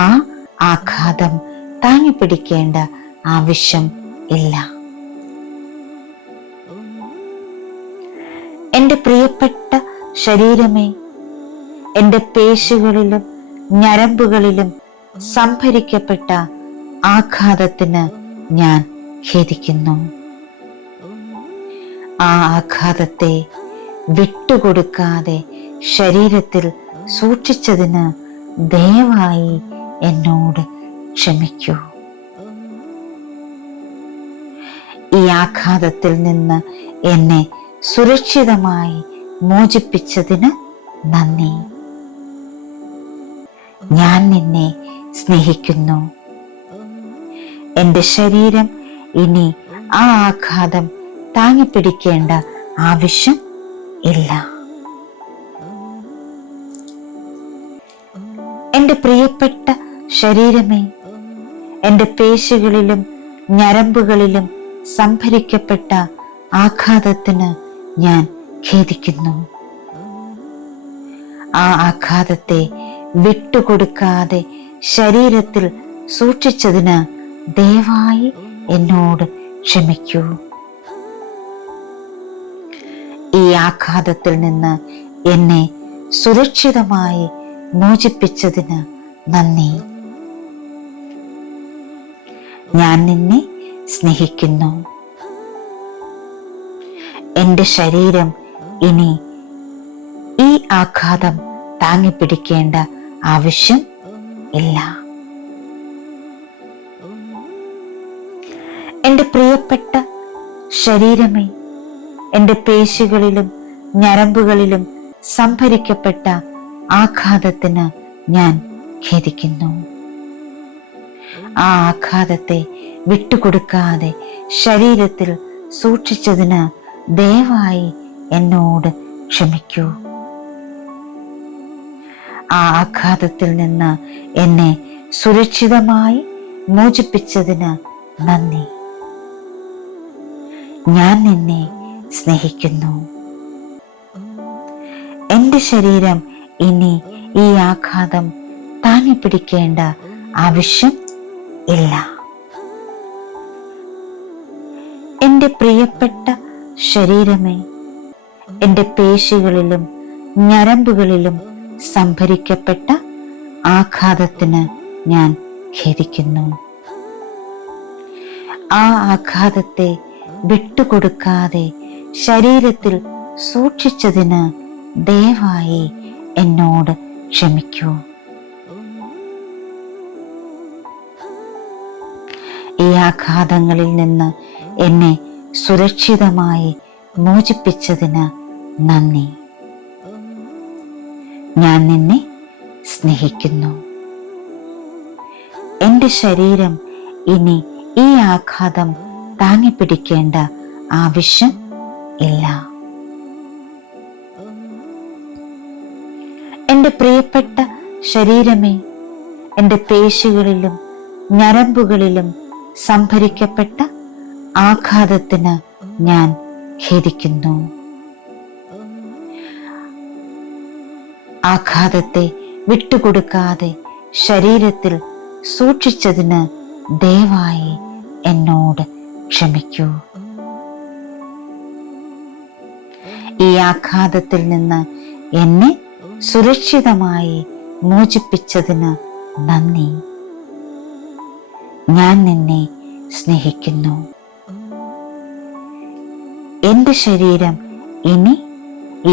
ആ ആഘാതം താങ്ങിപ്പിടിക്കേണ്ട ആവശ്യം ഇല്ല. എൻ്റെ പ്രിയപ്പെട്ട ശരീരമേ, എൻ്റെ പേശികളിലും ഞരമ്പുകളിലും സംഭരിക്കപ്പെട്ട ആഘാതത്തിന് ഞാൻ ഖേദിക്കുന്നു. ആ ആഘാതത്തെ വിട്ടുകൊടുക്കാതെ ശരീരത്തിൽ സൂക്ഷിച്ചതിന് ദയവായി എന്നോട് ക്ഷമിക്കൂ. ഈ ആഘാതത്തിൽ നിന്ന് എന്നെ സുരക്ഷിതമായി മോചിപ്പിച്ചതിന് നന്ദി. ഞാൻ നിന്നെ സ്നേഹിക്കുന്നു. എൻ്റെ ശരീരം ഇനി ആ ആഘാതം താങ്ങിപ്പിടിക്കേണ്ട ആവശ്യം ഇല്ല. എൻ്റെ പ്രിയപ്പെട്ട ശരീരമേ, എൻ്റെ പേശികളിലും ഞരമ്പുകളിലും സംഭരിക്കപ്പെട്ട ആഘാതത്തിന് ഞാൻ ഖേദിക്കുന്നു. ആ ആഘാതത്തെ വിട്ടുകൊടുക്കാതെ ശരീരത്തിൽ സൂക്ഷിച്ചതിന് ദയവായി എന്നോട് ക്ഷമിക്കൂ. ഈ ആഘാതത്തിൽ നിന്ന് എന്നെ സുരക്ഷിതമായി മോചിപ്പിച്ചതിന് നന്ദി. ഞാൻ നിന്നെ സ്നേഹിക്കുന്നു. എൻ്റെ ശരീരം ഇനി ഈ ആഘാതം താങ്ങിപ്പിടിക്കേണ്ട ആവശ്യം ഇല്ല. എൻ്റെ പ്രിയപ്പെട്ട ശരീരമേ, എൻ്റെ പേശികളിലും ഞരമ്പുകളിലും സംഭരിക്കപ്പെട്ട ആഘാതത്തിന് ഞാൻ ഖേദിക്കുന്നു. ആ ആഘാതത്തെ വിട്ടുകൊടുക്കാതെ ശരീരത്തിൽ സൂക്ഷിച്ചതിന് ദയവായി എന്നോട് ക്ഷമിക്കൂ. ആ ആഘാതത്തിൽ നിന്ന് എന്നെ സുരക്ഷിതമായി മോചിപ്പിച്ചതിന് നന്ദി. ഞാൻ നിന്നെ സ്നേഹിക്കുന്നു. എൻ്റെ ശരീരം ഇനി ഈ ആഘാതം താങ്ങിപ്പിടിക്കേണ്ട ആവശ്യം ഇല്ല. എൻ്റെ പ്രിയപ്പെട്ട ശരീരമേ, എൻ്റെ പേശികളിലും ഞരമ്പുകളിലും സംഭരിക്കപ്പെട്ട ആഘാതത്തിന് ഞാൻ ഖേദിക്കുന്നു. ആ ആഘാതത്തെ വിട്ടുകൊടുക്കാതെ ശരീരത്തിൽ സൂക്ഷിച്ചതിന് ദയവായി എന്നോട് ക്ഷമിക്കൂ. ഈ ആഘാതങ്ങളിൽ നിന്ന് എന്നെ സുരക്ഷിതമായി മോചിപ്പിച്ചതിന് നന്ദി. ഞാൻ നിന്നെ സ്നേഹിക്കുന്നു. എൻ്റെ ശരീരം ഇനി ഈ ആഘാതം താങ്ങിപ്പിടിക്കേണ്ട ആവശ്യം ഇല്ല. എൻ്റെ പ്രിയപ്പെട്ട ശരീരമേ, എൻ്റെ പേശികളിലും ഞരമ്പുകളിലും സംഭരിക്കപ്പെട്ട ആഘാതത്തിന് ഞാൻ ഖേദിക്കുന്നു. ആഘാതത്തെ വിട്ടുകൊടുക്കാതെ ശരീരത്തിൽ സൂക്ഷിച്ചതിന് ദയവായി എന്നോട് ക്ഷമിക്കൂ. ഈ ആഘാതത്തിൽ നിന്ന് എന്നെ സുരക്ഷിതമായി മോചിപ്പിച്ചതിന് നന്ദി. ഞാൻ നിന്നെ സ്നേഹിക്കുന്നു. എൻ്റെ ശരീരം ഇനി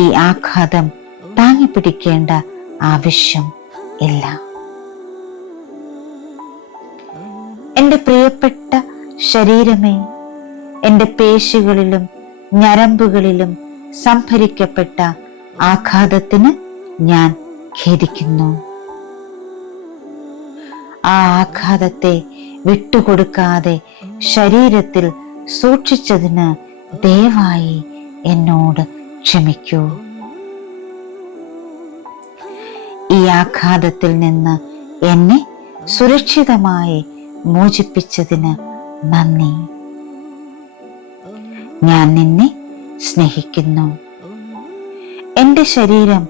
ഈ ആഘാതം താങ്ങിപ്പിടിക്കേണ്ട ആവശ്യം ഇല്ല. എൻ്റെ പ്രിയപ്പെട്ട ശരീരമേ, എൻ്റെ പേശികളിലും ഞരമ്പുകളിലും സംഭരിക്കപ്പെട്ട ആഘാതത്തിന് ഞാൻ ഖേദിക്കുന്നു. ആ ആഘാതത്തെ വിട്ടുകൊടുക്കാതെ ശരീരത്തിൽ സൂക്ഷിച്ചതിന് ദയവായി എന്നോട് ക്ഷമിക്കൂ. ഈ ആഘാതത്തിൽ നിന്ന് എന്നെ സുരക്ഷിതമായി മോചിപ്പിച്ചതിന് നന്ദി. ഞാൻ നിന്നെ സ്നേഹിക്കുന്നു. എൻ്റെ ശരീരം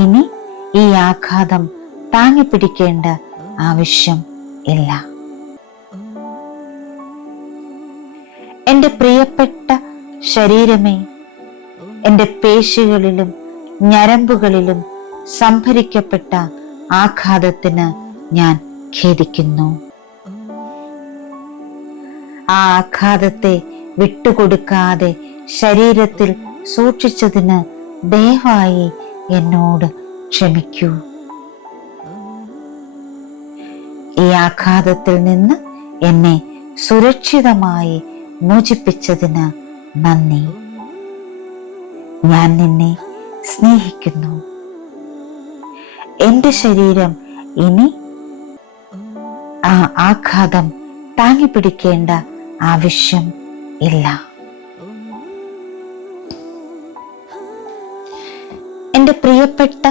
ഇനി ഈ ആഘാതം താങ്ങിപ്പിടിക്കേണ്ട ആവശ്യം ഇല്ല. എൻ്റെ പ്രിയപ്പെട്ട ശരീരമേ, എൻ്റെ പേശികളിലും ഞരമ്പുകളിലും സംഭരിക്കപ്പെട്ട ആഘാതത്തിന് ഞാൻ ഖേദിക്കുന്നു. ആ ആഘാതത്തെ വിട്ടുകൊടുക്കാതെ ശരീരത്തിൽ സൂക്ഷിച്ചതിന് ദയവായി എന്നോട് ക്ഷമിക്കൂ. ഈ ആഘാതത്തിൽ നിന്ന് എന്നെ സുരക്ഷിതമായി മോചിപ്പിച്ചതിന് നന്ദി. ഞാൻ നിന്നെ സ്നേഹിക്കുന്നു. എൻ്റെ ശരീരം ഇനി ആ ആഘാതം താങ്ങിപ്പിടിക്കേണ്ട ആവശ്യം ഇല്ല. എൻ്റെ പ്രിയപ്പെട്ട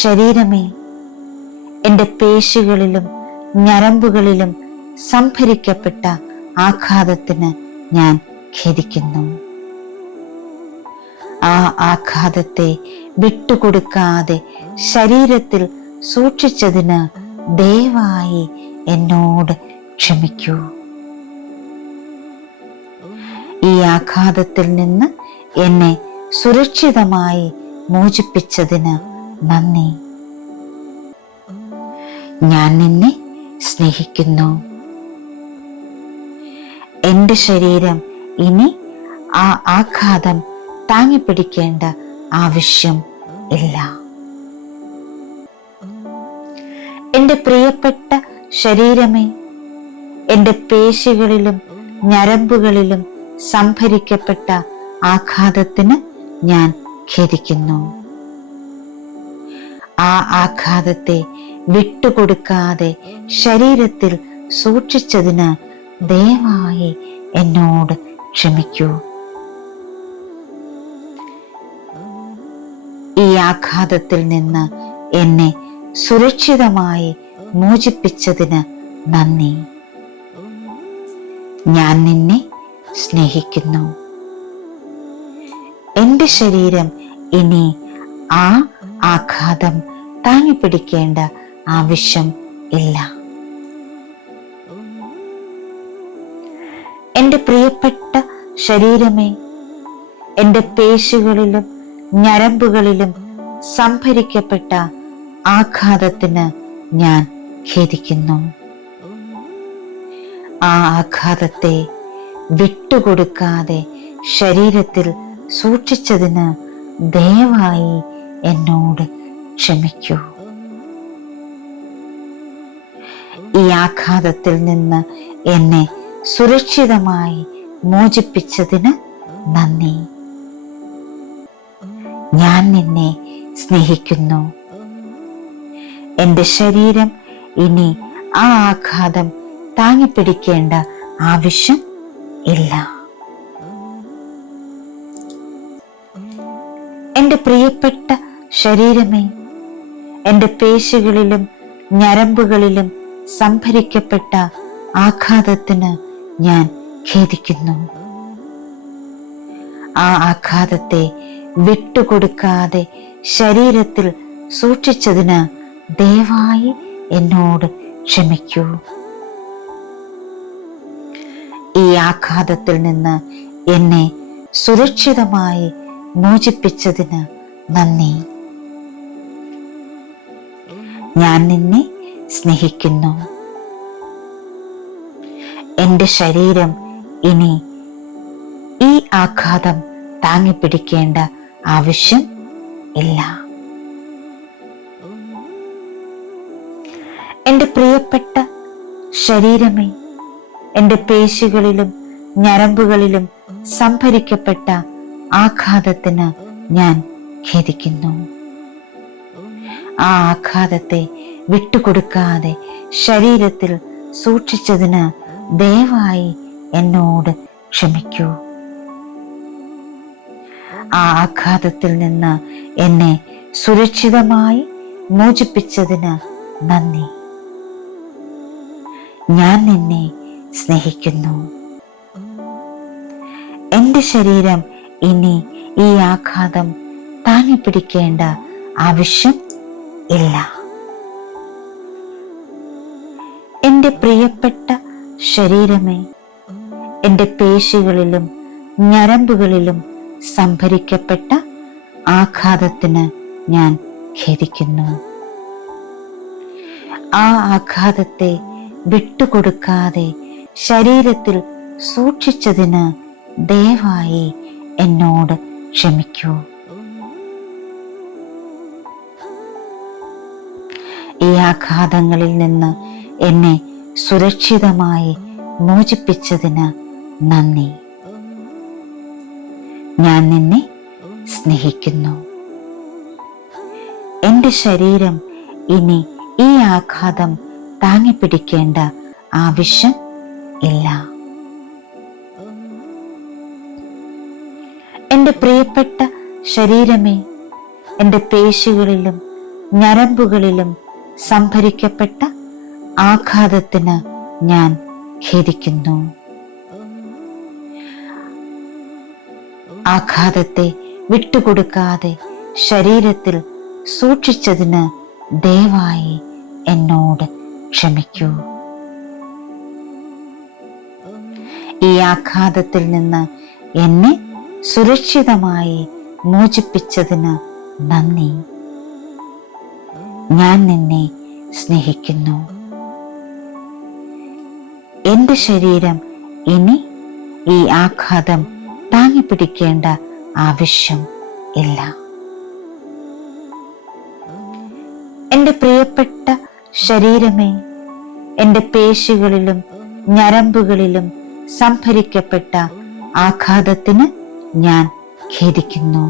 ശരീരമേ, എൻ്റെ പേശികളിലും ഞരമ്പുകളിലും സംഭരിക്കപ്പെട്ട ആഘാതത്തിന് ഞാൻ ഖേദിക്കുന്നു. ആ ആഘാതത്തെ വിട്ടുകൊടുക്കാതെ ശരീരത്തിൽ സൂക്ഷിച്ചതിന് ദയവായി എന്നോട് ക്ഷമിക്കൂ. ഈ ആഘാതത്തിൽ നിന്ന് എന്നെ സുരക്ഷിതമായി മോചിപ്പിച്ചതിന് നന്ദി. ഞാൻ നിന്നെ സ്നേഹിക്കുന്നു. എൻ്റെ ശരീരം ഇനി ആ ആഘാതം താങ്ങിപ്പിടിക്കേണ്ട ആവശ്യം ഇല്ല. എൻ്റെ പ്രിയപ്പെട്ട ശരീരമേ, എൻ്റെ പേശികളിലും ഞരമ്പുകളിലും സംഭരിക്കപ്പെട്ട ആഘാതത്തിന് ഞാൻ ഖേദിക്കുന്നു. ആ ആഘാതത്തെ വിട്ടുകൊടുക്കാതെ ശരീരത്തിൽ സൂക്ഷിച്ചതിന് ദയവായി എന്നോട് ക്ഷമിക്കൂ. ഈ ആഘാതത്തിൽ നിന്ന് എന്നെ സുരക്ഷിതമായി മോചിപ്പിച്ചതിന് നന്ദി. ഞാൻ നിന്നെ സ്നേഹിക്കുന്നു. എൻ്റെ ശരീരം ഇനി ആ ആഘാതം താങ്ങിപ്പിടിക്കേണ്ട ആവശ്യം ഇല്ല. എൻ്റെ പ്രിയപ്പെട്ട ശരീരമേ, എൻ്റെ പേശികളിലും ഞരമ്പുകളിലും സംഭരിക്കപ്പെട്ട ആഘാതത്തിന് ഞാൻ ഖേദിക്കുന്നു. ആ ആഘാതത്തെ വിട്ടുകൊടുക്കാതെ ശരീരത്തിൽ സൂക്ഷിച്ചതിന് ദയവായി എന്നോട് ക്ഷമിക്കൂ. ഈ ആഘാതത്തിൽ നിന്ന് എന്നെ സുരക്ഷിതമായി മോചിപ്പിച്ചതിന് നന്ദി. ഞാൻ നിന്നെ സ്നേഹിക്കുന്നു. എൻ്റെ ശരീരം ഇനി ആ ആഘാതം താങ്ങിപ്പിടിക്കേണ്ട ആവശ്യം ഇല്ല. എൻ്റെ പ്രിയപ്പെട്ട ശരീരമേ, എൻ്റെ പേശികളിലും ഞരമ്പുകളിലും സംഭരിക്കപ്പെട്ട ആഘാതത്തിന് ഞാൻ ഖേദിക്കുന്നു. ആ ആഘാതത്തെ വിട്ടുകൊടുക്കാതെ ശരീരത്തിൽ സൂക്ഷിച്ചതിന് ദയവായി എന്നോട് ക്ഷമിക്കൂ. ഈ ആഘാതത്തിൽ നിന്ന് എന്നെ സുരക്ഷിതമായി മോചിപ്പിച്ചതിന് നന്ദി. ഞാൻ നിന്നെ സ്നേഹിക്കുന്നു. എൻ്റെ ശരീരം ഇനി ഈ ആഘാതം താങ്ങിപ്പിടിക്കേണ്ട ആവശ്യം ഇല്ല. എൻ്റെ പ്രിയപ്പെട്ട ശരീരമേ, എൻ്റെ പേശികളിലും ഞരമ്പുകളിലും സംഭരിക്കപ്പെട്ട ആഘാതത്തിന് ഞാൻ ഖേദിക്കുന്നു. ആ ആഘാതത്തെ വിട്ടുകൊടുക്കാതെ ശരീരത്തിൽ സൂക്ഷിച്ചതിന് ദയവായി എന്നോട് ക്ഷമിക്കൂ. ആ ആഘാതത്തിൽ നിന്ന് എന്നെ സുരക്ഷിതമായി മോചിപ്പിച്ചതിന് നന്ദി. ഞാൻ നിന്നെ സ്നേഹിക്കുന്നു. എൻ്റെ ശരീരം ഇനി ഈ ആഘാതം താങ്ങിപ്പിടിക്കേണ്ട ആവശ്യം ഇല്ല. എൻ്റെ പ്രിയപ്പെട്ട ശരീരമേ, എൻ്റെ പേശികളിലും ഞരമ്പുകളിലും സംഭരിക്കപ്പെട്ട ആഘാതത്തിന് ഞാൻ ഖേദിക്കുന്നു. ആ ആഘാതത്തെ വിട്ടുകൊടുക്കാതെ ശരീരത്തിൽ സൂക്ഷിച്ചതിന് ദയവായി എന്നോട് ക്ഷമിക്കൂ. ഈ ആഘാതങ്ങളിൽ നിന്ന് എന്നെ സുരക്ഷിതമായി മോചിപ്പിച്ചതിന് നന്ദി. ഞാൻ നിന്നെ സ്നേഹിക്കുന്നു. എൻ്റെ ശരീരം ഇനി ഈ ആഘാതം താങ്ങിപ്പിടിക്കേണ്ട ആവശ്യം ഇല്ല. എൻ്റെ പ്രിയപ്പെട്ട ശരീരമേ, എൻ്റെ പേശികളിലും ഞരമ്പുകളിലും സംഭരിക്കപ്പെട്ട ആഘാതത്തിന് ഞാൻ ഖേദിക്കുന്നു. ആഘാതത്തെ വിട്ടുകൊടുക്കാതെ ശരീരത്തിൽ സൂക്ഷിച്ചതിന് ദയവായി എന്നോട് ക്ഷമിക്കൂ. ഈ ആഘാതത്തിൽ നിന്ന് എന്നെ സുരക്ഷിതമായി മോചിപ്പിച്ചതിന് നന്ദി. ഞാൻ നിന്നെ സ്നേഹിക്കുന്നു. എൻ്റെ ശരീരം ഇനി ഈ ആഘാതം താങ്ങിപ്പിടിക്കേണ്ട ആവശ്യം ഇല്ല. എൻ്റെ പ്രിയപ്പെട്ട ശരീരമേ, എൻ്റെ പേശികളിലും ഞരമ്പുകളിലും സംഭരിക്കപ്പെട്ട ആഘാതത്തിന് ഞാൻ ഖേദിക്കുന്നു.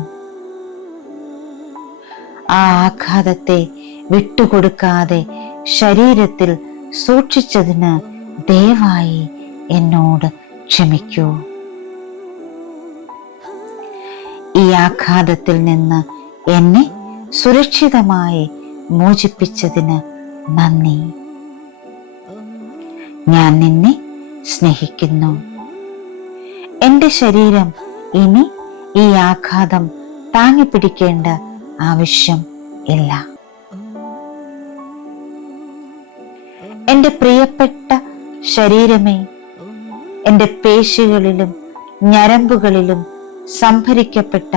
ആ ആഘാതത്തെ വിട്ടുകൊടുക്കാതെ ശരീരത്തിൽ സൂക്ഷിച്ചതിന് ദയവായി എന്നോട് ക്ഷമിക്കൂ. ഈ ആഘാതത്തിൽ നിന്ന് എന്നെ സുരക്ഷിതമായി മോചിപ്പിച്ചതിന് നന്ദി. ഞാൻ നിന്നെ സ്നേഹിക്കുന്നു. എൻ്റെ ശരീരം ഇനി ഈ ആഘാതം താങ്ങിപ്പിടിക്കേണ്ട ആവശ്യം ഇല്ല. എൻ്റെ പ്രിയപ്പെട്ട ശരീരമേ, എൻ്റെ പേശികളിലും ഞരമ്പുകളിലും സംഭരിക്കപ്പെട്ട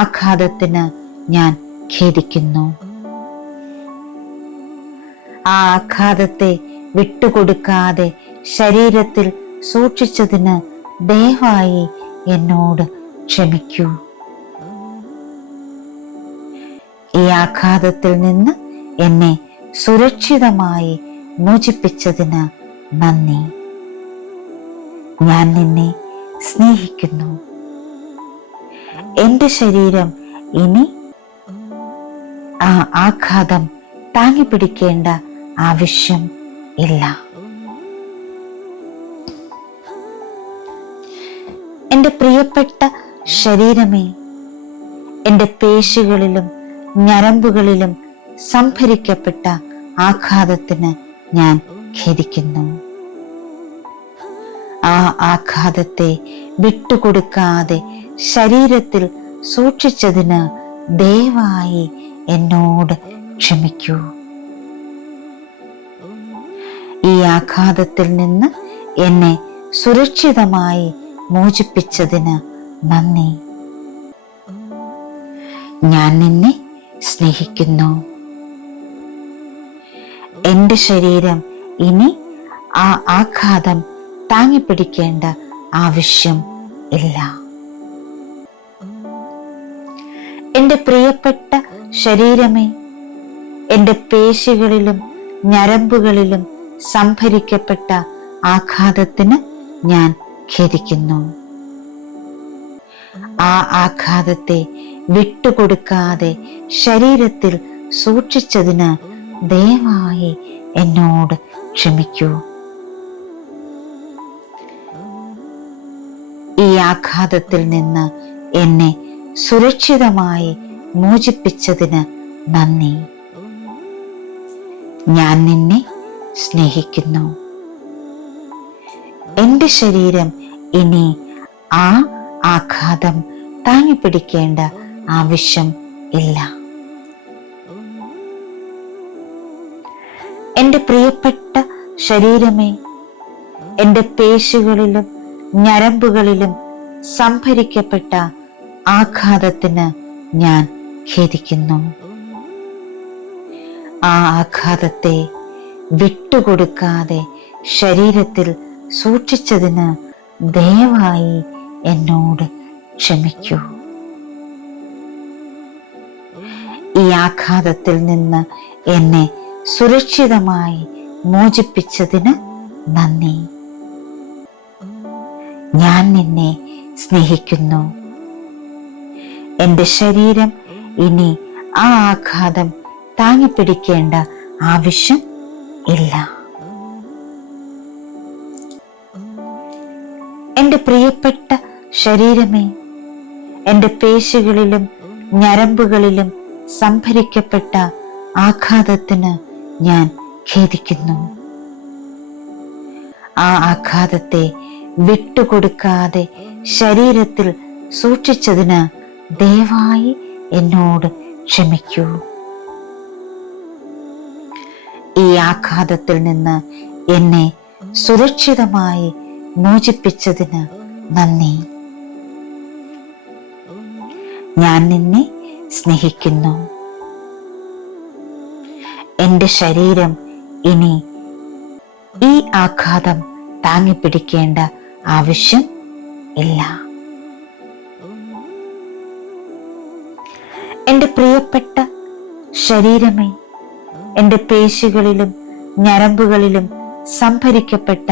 ആഘാതത്തിന് ഞാൻ ഖേദിക്കുന്നു. ആ ആഘാതത്തെ വിട്ടുകൊടുക്കാതെ ശരീരത്തിൽ സൂക്ഷിച്ചതിന് ദയവായി എന്നോട് ക്ഷമിക്കൂ. ഈ ആഘാതത്തിൽ നിന്ന് എന്നെ സുരക്ഷിതമായി മോചിപ്പിച്ചതിന് നന്ദി. ഞാൻ നിന്നെ സ്നേഹിക്കുന്നു. എൻ്റെ ശരീരം ഇനി ആ ആഘാതം താങ്ങിപ്പിടിക്കേണ്ട ആവശ്യം ഇല്ല. എൻ്റെ പ്രിയപ്പെട്ട ശരീരമേ, എൻ്റെ പേശികളിലും ഞരമ്പുകളിലും സംഭരിക്കപ്പെട്ട ആഘാതത്തിന് ഞാൻ ഖേദിക്കുന്നു. ആ ആഘാതത്തെ വിട്ടുകൊടുക്കാതെ ശരീരത്തിൽ സൂക്ഷിച്ചതിന് ദയവായി എന്നോട് ക്ഷമിക്കൂ. ഈ ആഘാതത്തിൽ നിന്ന് എന്നെ സുരക്ഷിതമായി മോചിപ്പിച്ചതിന് നന്ദി. ഞാൻ നിന്നെ സ്നേഹിക്കുന്നു. എൻ്റെ ശരീരം ഇനി ആ ആഘാതം താങ്ങിപ്പിടിക്കേണ്ട ആവശ്യം ഇല്ല. എൻ്റെ പ്രിയപ്പെട്ട ശരീരമേ, എൻ്റെ പേശികളിലും ഞരമ്പുകളിലും സംഭരിക്കപ്പെട്ട ആഘാതത്തിന് ഞാൻ ഖേദിക്കുന്നു. ആ ആഘാതത്തെ വിട്ടുകൊടുക്കാതെ ശരീരത്തിൽ സൂക്ഷിച്ചതിന് ദയവായി എന്നോട് ക്ഷമിക്കൂ. ഈ ആഘാതത്തിൽ നിന്ന് എന്നെ സുരക്ഷിതമായി മോചിപ്പിച്ചതിന് നന്ദി. ഞാൻ നിന്നെ സ്നേഹിക്കുന്നു. എൻ്റെ ശരീരം ഇനി ആ ആഘാതം താങ്ങിപ്പിടിക്കേണ്ട ആവശ്യം ഇല്ല. എൻ്റെ പ്രിയപ്പെട്ട ശരീരമേ, എൻ്റെ പേശികളിലും ഞരമ്പുകളിലും സംഭരിക്കപ്പെട്ട ആഘാതത്തിന് ഞാൻ ഖേദിക്കുന്നു. ആ ആഘാതത്തെ വിട്ടുകൊടുക്കാതെ ശരീരത്തിൽ സൂക്ഷിച്ചതിന് ദയവായി എന്നോട് ക്ഷമിക്കൂ. ഈ ആഘാതത്തിൽ നിന്ന് എന്നെ സുരക്ഷിതമായി മോചിപ്പിച്ചതിന് നന്ദി. ഞാൻ നിന്നെ സ്നേഹിക്കുന്നു. എൻ്റെ ശരീരം ഇനി ആ ആഘാതം താങ്ങിപ്പിടിക്കേണ്ട ആവശ്യം ഇല്ല. എൻ്റെ പ്രിയപ്പെട്ട ശരീരമേ, എൻ്റെ പേശികളിലും ഞരമ്പുകളിലും സംഭരിക്കപ്പെട്ട ആഘാതത്തിന് ഞാൻ ഖേദിക്കുന്നു. ആ ആഘാതത്തെ വിട്ടുകൊടുക്കാതെ ശരീരത്തിൽ സൂക്ഷിച്ചതിന് ദയവായി എന്നോട് ക്ഷമിക്കൂ. ഈ ആഘാതത്തിൽ നിന്ന് എന്നെ സുരക്ഷിതമായി മോചിപ്പിച്ചതിന് നന്ദി. ഞാൻ നിന്നെ സ്നേഹിക്കുന്നു. എൻ്റെ ശരീരം ഇനി ഈ ആഘാതം താങ്ങിപ്പിടിക്കേണ്ട ആവശ്യം ഇല്ല. എൻ്റെ പ്രിയപ്പെട്ട ശരീരമേ, എൻ്റെ പേശികളിലും ഞരമ്പുകളിലും സംഭരിക്കപ്പെട്ട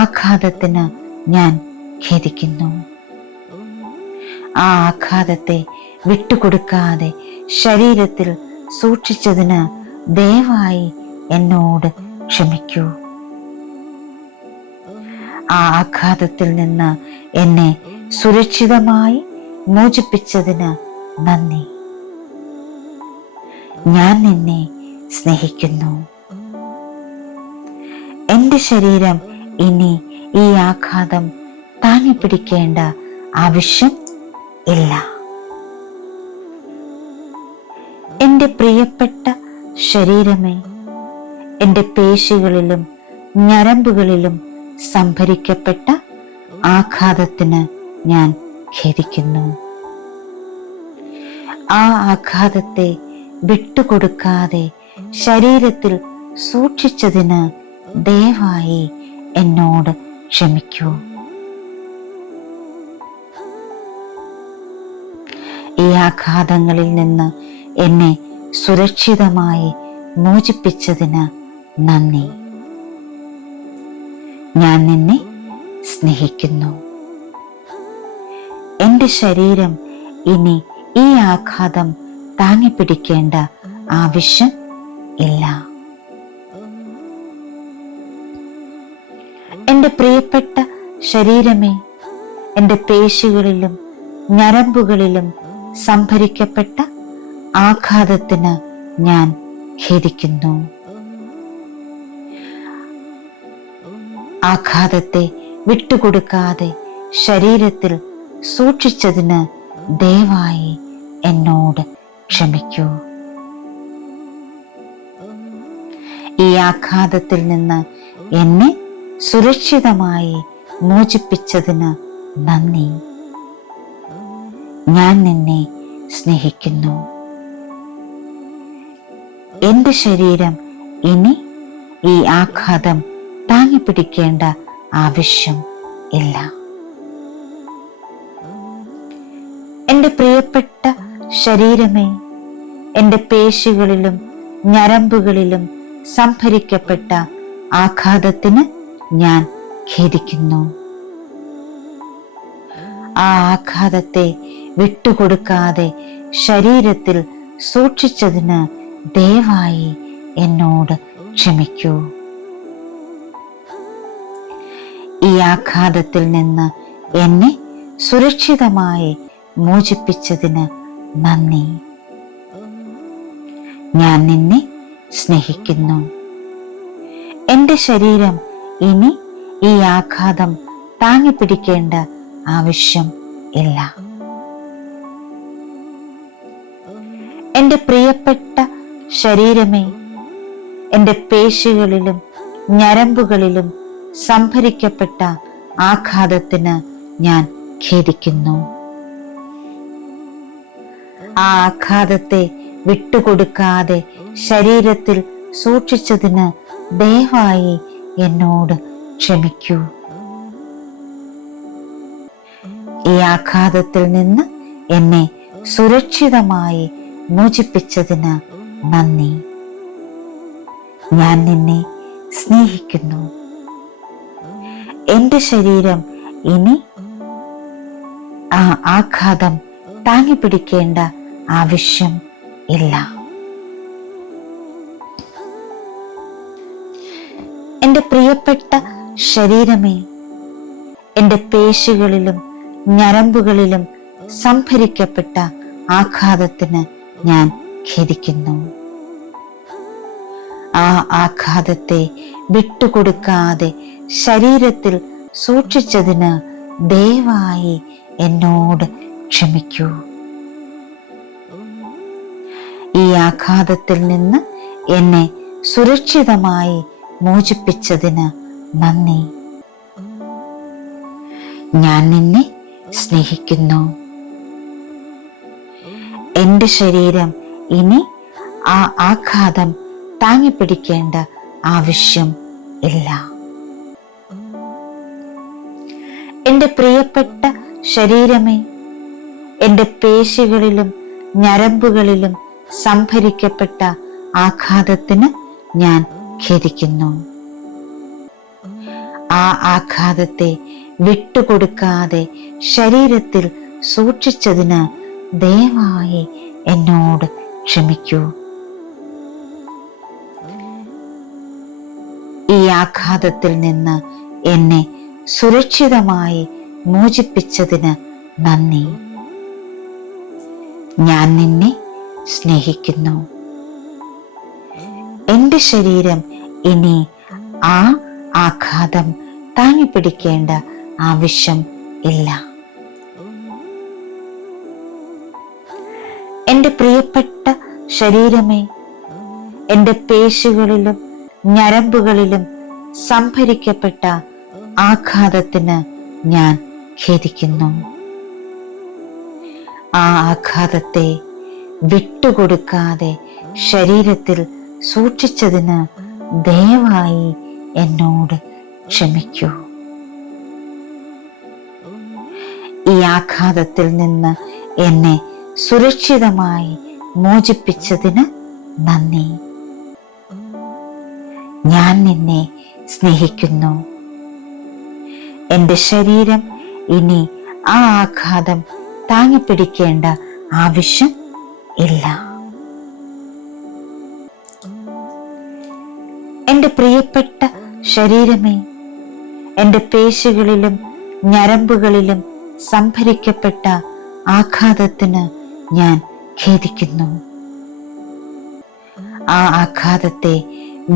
ആഘാതത്തിന് ഞാൻ ഖേദിക്കുന്നു. ആ ആഘാതത്തെ വിട്ടുകൊടുക്കാതെ ശരീരത്തിൽ സൂക്ഷിച്ചതിന് ദയവായി എന്നോട് ക്ഷമിക്കൂ. ആ ആഘാതത്തിൽ നിന്ന് എന്നെ സുരക്ഷിതമായി മോചിപ്പിച്ചതിന് നന്ദി. ഞാൻ നിന്നെ സ്നേഹിക്കുന്നു. എൻ്റെ ശരീരം ഇനി ഈ ആഘാതം താങ്ങിപ്പിടിക്കേണ്ട ആവശ്യം ഇല്ല. എൻ്റെ പ്രിയപ്പെട്ട ശരീരമേ, എൻ്റെ പേശികളിലും ഞരമ്പുകളിലും സംഭരിക്കപ്പെട്ട ആഘാതത്തിന് ഞാൻ ഖേദിക്കുന്നു. ആ ആഘാതത്തെ വിട്ടുകൊടുക്കാതെ ശരീരത്തിൽ സൂക്ഷിച്ചതിന് ദയവായി എന്നോട് ക്ഷമിക്കൂ. ഈ ആഘാതങ്ങളിൽ നിന്ന് എന്നെ സുരക്ഷിതമായി മോചിപ്പിച്ചതിന് നന്ദി. ഞാൻ നിന്നെ സ്നേഹിക്കുന്നു. എൻ്റെ ശരീരം ഇനി ഈ ആഘാതം താങ്ങിപ്പിടിക്കേണ്ട ആവശ്യം ഇല്ല. എൻ്റെ പ്രിയപ്പെട്ട ശരീരമേ, എൻ്റെ പേശികളിലും ഞരമ്പുകളിലും സംഭരിക്കപ്പെട്ട ആഘാതത്തിന് ഞാൻ ഖേദിക്കുന്നു. ആഘാതത്തെ വിട്ടുകൊടുക്കാതെ ശരീരത്തിൽ സൂക്ഷിച്ചതിന് ദയവായി എന്നോട് ക്ഷമിക്കൂ. ഈ ആഘാതത്തിൽ നിന്ന് എന്നെ സുരക്ഷിതമായി മോചിപ്പിച്ചതിന് നന്ദി. ഞാൻ നിന്നെ സ്നേഹിക്കുന്നു. എൻ്റെ ശരീരം ഇനി ഈ ആഘാതം താങ്ങിപ്പിടിക്കേണ്ട ആവശ്യം ഇല്ല. എൻ്റെ പ്രിയപ്പെട്ട ശരീരമേ, എൻ്റെ പേശികളിലും ഞരമ്പുകളിലും സംഭരിക്കപ്പെട്ട ആഘാതത്തിന് ഞാൻ ഖേദിക്കുന്നു. ആ ആഘാതത്തെ വിട്ടുകൊടുക്കാതെ ശരീരത്തിൽ സൂക്ഷിച്ചതിന് ദയവായി എന്നോട് ക്ഷമിക്കൂ. ഈ ആഘാതത്തിൽ നിന്ന് എന്നെ സുരക്ഷിതമായി മോചിപ്പിച്ചതിന് നന്ദി. ഞാൻ നിന്നെ സ്നേഹിക്കുന്നു. എൻ്റെ ശരീരം ഇനി ഈ ആഘാതം താങ്ങിപ്പിടിക്കേണ്ട ആവശ്യം ഇല്ല. എൻ്റെ പ്രിയപ്പെട്ട ശരീരമേ, എൻ്റെ പേശികളിലും ഞരമ്പുകളിലും സംഭരിക്കപ്പെട്ട ആഘാതത്തിന് ഞാൻ ഖേദിക്കുന്നു. ആ ആഘാതത്തെ വിട്ടുകൊടുക്കാതെ ശരീരത്തിൽ സൂക്ഷിച്ചതിന് ദയവായി എന്നോട് ക്ഷമിക്കൂ. ഈ ആഘാതത്തിൽ നിന്ന് എന്നെ സുരക്ഷിതമായി മോചിപ്പിച്ചതിന് നന്ദി. ഞാൻ നിന്നെ സ്നേഹിക്കുന്നു. എൻ്റെ ശരീരം ഇനി ആ ആഘാതം താങ്ങിപ്പിടിക്കേണ്ട ആവശ്യം ഇല്ല. എൻ്റെ പ്രിയപ്പെട്ട ശരീരമേ, എൻ്റെ പേശികളിലും ഞരമ്പുകളിലും സംഭരിക്കപ്പെട്ട ആഘാതത്തിന് ഞാൻ ഖേദിക്കുന്നു. ആ ആഘാതത്തെ വിട്ടുകൊടുക്കാതെ ശരീരത്തിൽ സൂക്ഷിച്ചതിന് ദയവായി എന്നോട് ക്ഷമിക്കൂ. ഈ ആഘാതത്തിൽ നിന്ന് എന്നെ സുരക്ഷിതമായി മോചിപ്പിച്ചതിന് നന്ദി. ഞാൻ നിന്നെ സ്നേഹിക്കുന്നു. എൻ്റെ ശരീരം ഇനി ആ ആഘാതം താങ്ങിപ്പിടിക്കേണ്ട ആവശ്യം ഇല്ല. എൻ്റെ പ്രിയപ്പെട്ട ശരീരമേ, എൻ്റെ പേശികളിലും ഞരമ്പുകളിലും സംഭരിക്കപ്പെട്ട ആഘാതത്തിന് ഞാൻ ഖേദിക്കുന്നു. ആ ആഘാതത്തെ വിട്ടുകൊടുക്കാതെ ശരീരത്തിൽ സൂക്ഷിച്ചതിന് ദയവായി എന്നോട് ക്ഷമിക്കൂ. ഈ ആഘാതത്തിൽ നിന്ന് എന്നെ സുരക്ഷിതമായി മോചിപ്പിച്ചതിന് നന്ദി. ഞാൻ നിന്നെ സ്നേഹിക്കുന്നു. എൻ്റെ ശരീരം ഇനി ആ ആഘാതം താങ്ങിപ്പിടിക്കേണ്ട ആവശ്യം ഇല്ല. എൻ്റെ പ്രിയപ്പെട്ട ശരീരമേ, എൻ്റെ പേശികളിലും ഞരമ്പുകളിലും സംഭരിക്കപ്പെട്ട ആഘാതത്തിന് ഞാൻ ഖേദിക്കുന്നു. ആ ആഘാതത്തെ വിട്ടുകൊടുക്കാതെ ശരീരത്തിൽ സൂക്ഷിച്ചതിന് ദയവായി എന്നോട് ക്ഷമിക്കൂ. ഈ ആഘാതത്തിൽ നിന്ന് എന്നെ സുരക്ഷിതമായി മോചിപ്പിച്ചതിന് നന്ദി. ഞാൻ നിന്നെ സ്നേഹിക്കുന്നു. എൻ്റെ ശരീരം ഇനി ആ ആഘാതം താങ്ങിപ്പിടിക്കേണ്ട ആവശ്യം ഇല്ല. എൻ്റെ പ്രിയപ്പെട്ട ശരീരമേ, എൻ്റെ പേശികളിലും ഞരമ്പുകളിലും സംഭരിക്കപ്പെട്ട ആഘാതത്തിന് ഞാൻ ഖേദിക്കുന്നു. ആ ആഘാതത്തെ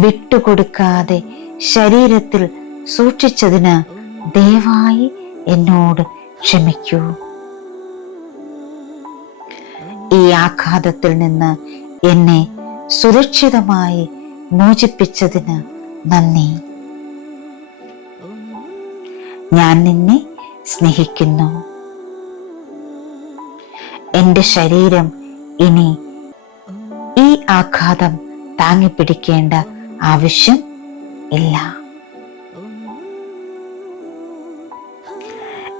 വിട്ടുകൊടുക്കാതെ ശരീരത്തിൽ സൂക്ഷിച്ചതിന് ദയവായി എന്നോട് ക്ഷമിക്കൂ. ഈ ആഘാതത്തിൽ നിന്ന് എന്നെ സുരക്ഷിതമായി മോചിപ്പിച്ചതിന് നന്ദി. ഞാൻ നിന്നെ സ്നേഹിക്കുന്നു. എൻ്റെ ശരീരം ഇനി ഈ ആഘാതം താങ്ങിപ്പിടിക്കേണ്ട ആവശ്യം ഇല്ല.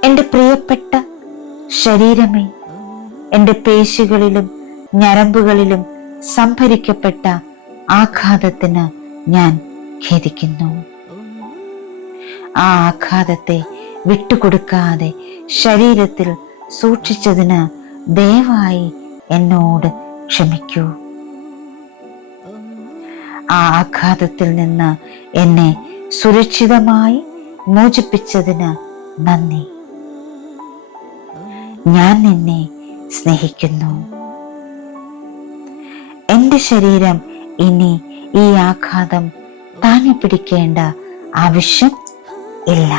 എൻ്റെ പ്രിയപ്പെട്ട ശരീരമേ, എൻ്റെ പേശികളിലും ഞരമ്പുകളിലും സംഭരിക്കപ്പെട്ട ആഘാതത്തിന് ഞാൻ ഖേദിക്കുന്നു. ആ ആഘാതത്തെ വിട്ടുകൊടുക്കാതെ ശരീരത്തിൽ സൂക്ഷിച്ചതിന് ദയവായി എന്നോട് ക്ഷമിക്കൂ. ആ ആഘാതത്തിൽ നിന്ന് എന്നെ സുരക്ഷിതമായി മോചിപ്പിച്ചതിന് നന്ദി. ഞാൻ നിന്നെ സ്നേഹിക്കുന്നു. എൻ്റെ ശരീരം ഇനി ഈ ആഘാതം താങ്ങിപ്പിടിക്കേണ്ട ആവശ്യം ഇല്ല.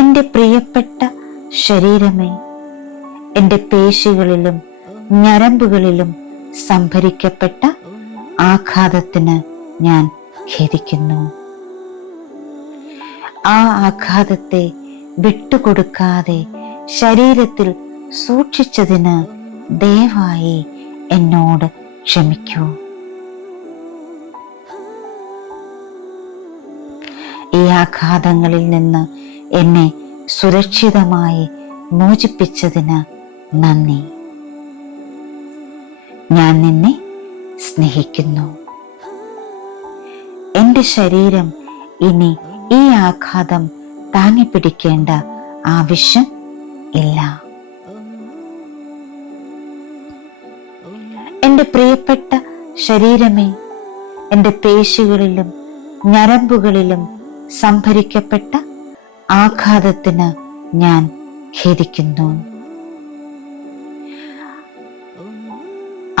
എൻ്റെ പ്രിയപ്പെട്ട ശരീരമേ, എൻ്റെ പേശികളിലും ഞരമ്പുകളിലും സംഭരിക്കപ്പെട്ട ആഘാതത്തിന് ഞാൻ ഖേദിക്കുന്നു. ആ ആഘാതത്തെ വിട്ടുകൊടുക്കാതെ ശരീരത്തിൽ സൂക്ഷിച്ചതിന് ദയവായി എന്നോട് ക്ഷമിക്കൂ. ഈ ആഘാതങ്ങളിൽ നിന്ന് എന്നെ സുരക്ഷിതമായി മോചിപ്പിച്ചതിന് നന്ദി. ഞാൻ നിന്നെ സ്നേഹിക്കുന്നു. എൻ്റെ ശരീരം ഇനി ഈ ആഘാതം താങ്ങിപ്പിടിക്കേണ്ട ആവശ്യം ഇല്ല. എൻ്റെ പ്രിയപ്പെട്ട ശരീരമേ, എൻ്റെ പേശികളിലും ഞരമ്പുകളിലും സംഭരിക്കപ്പെട്ട ആഘാതത്തിന് ഞാൻ ഖേദിക്കുന്നു.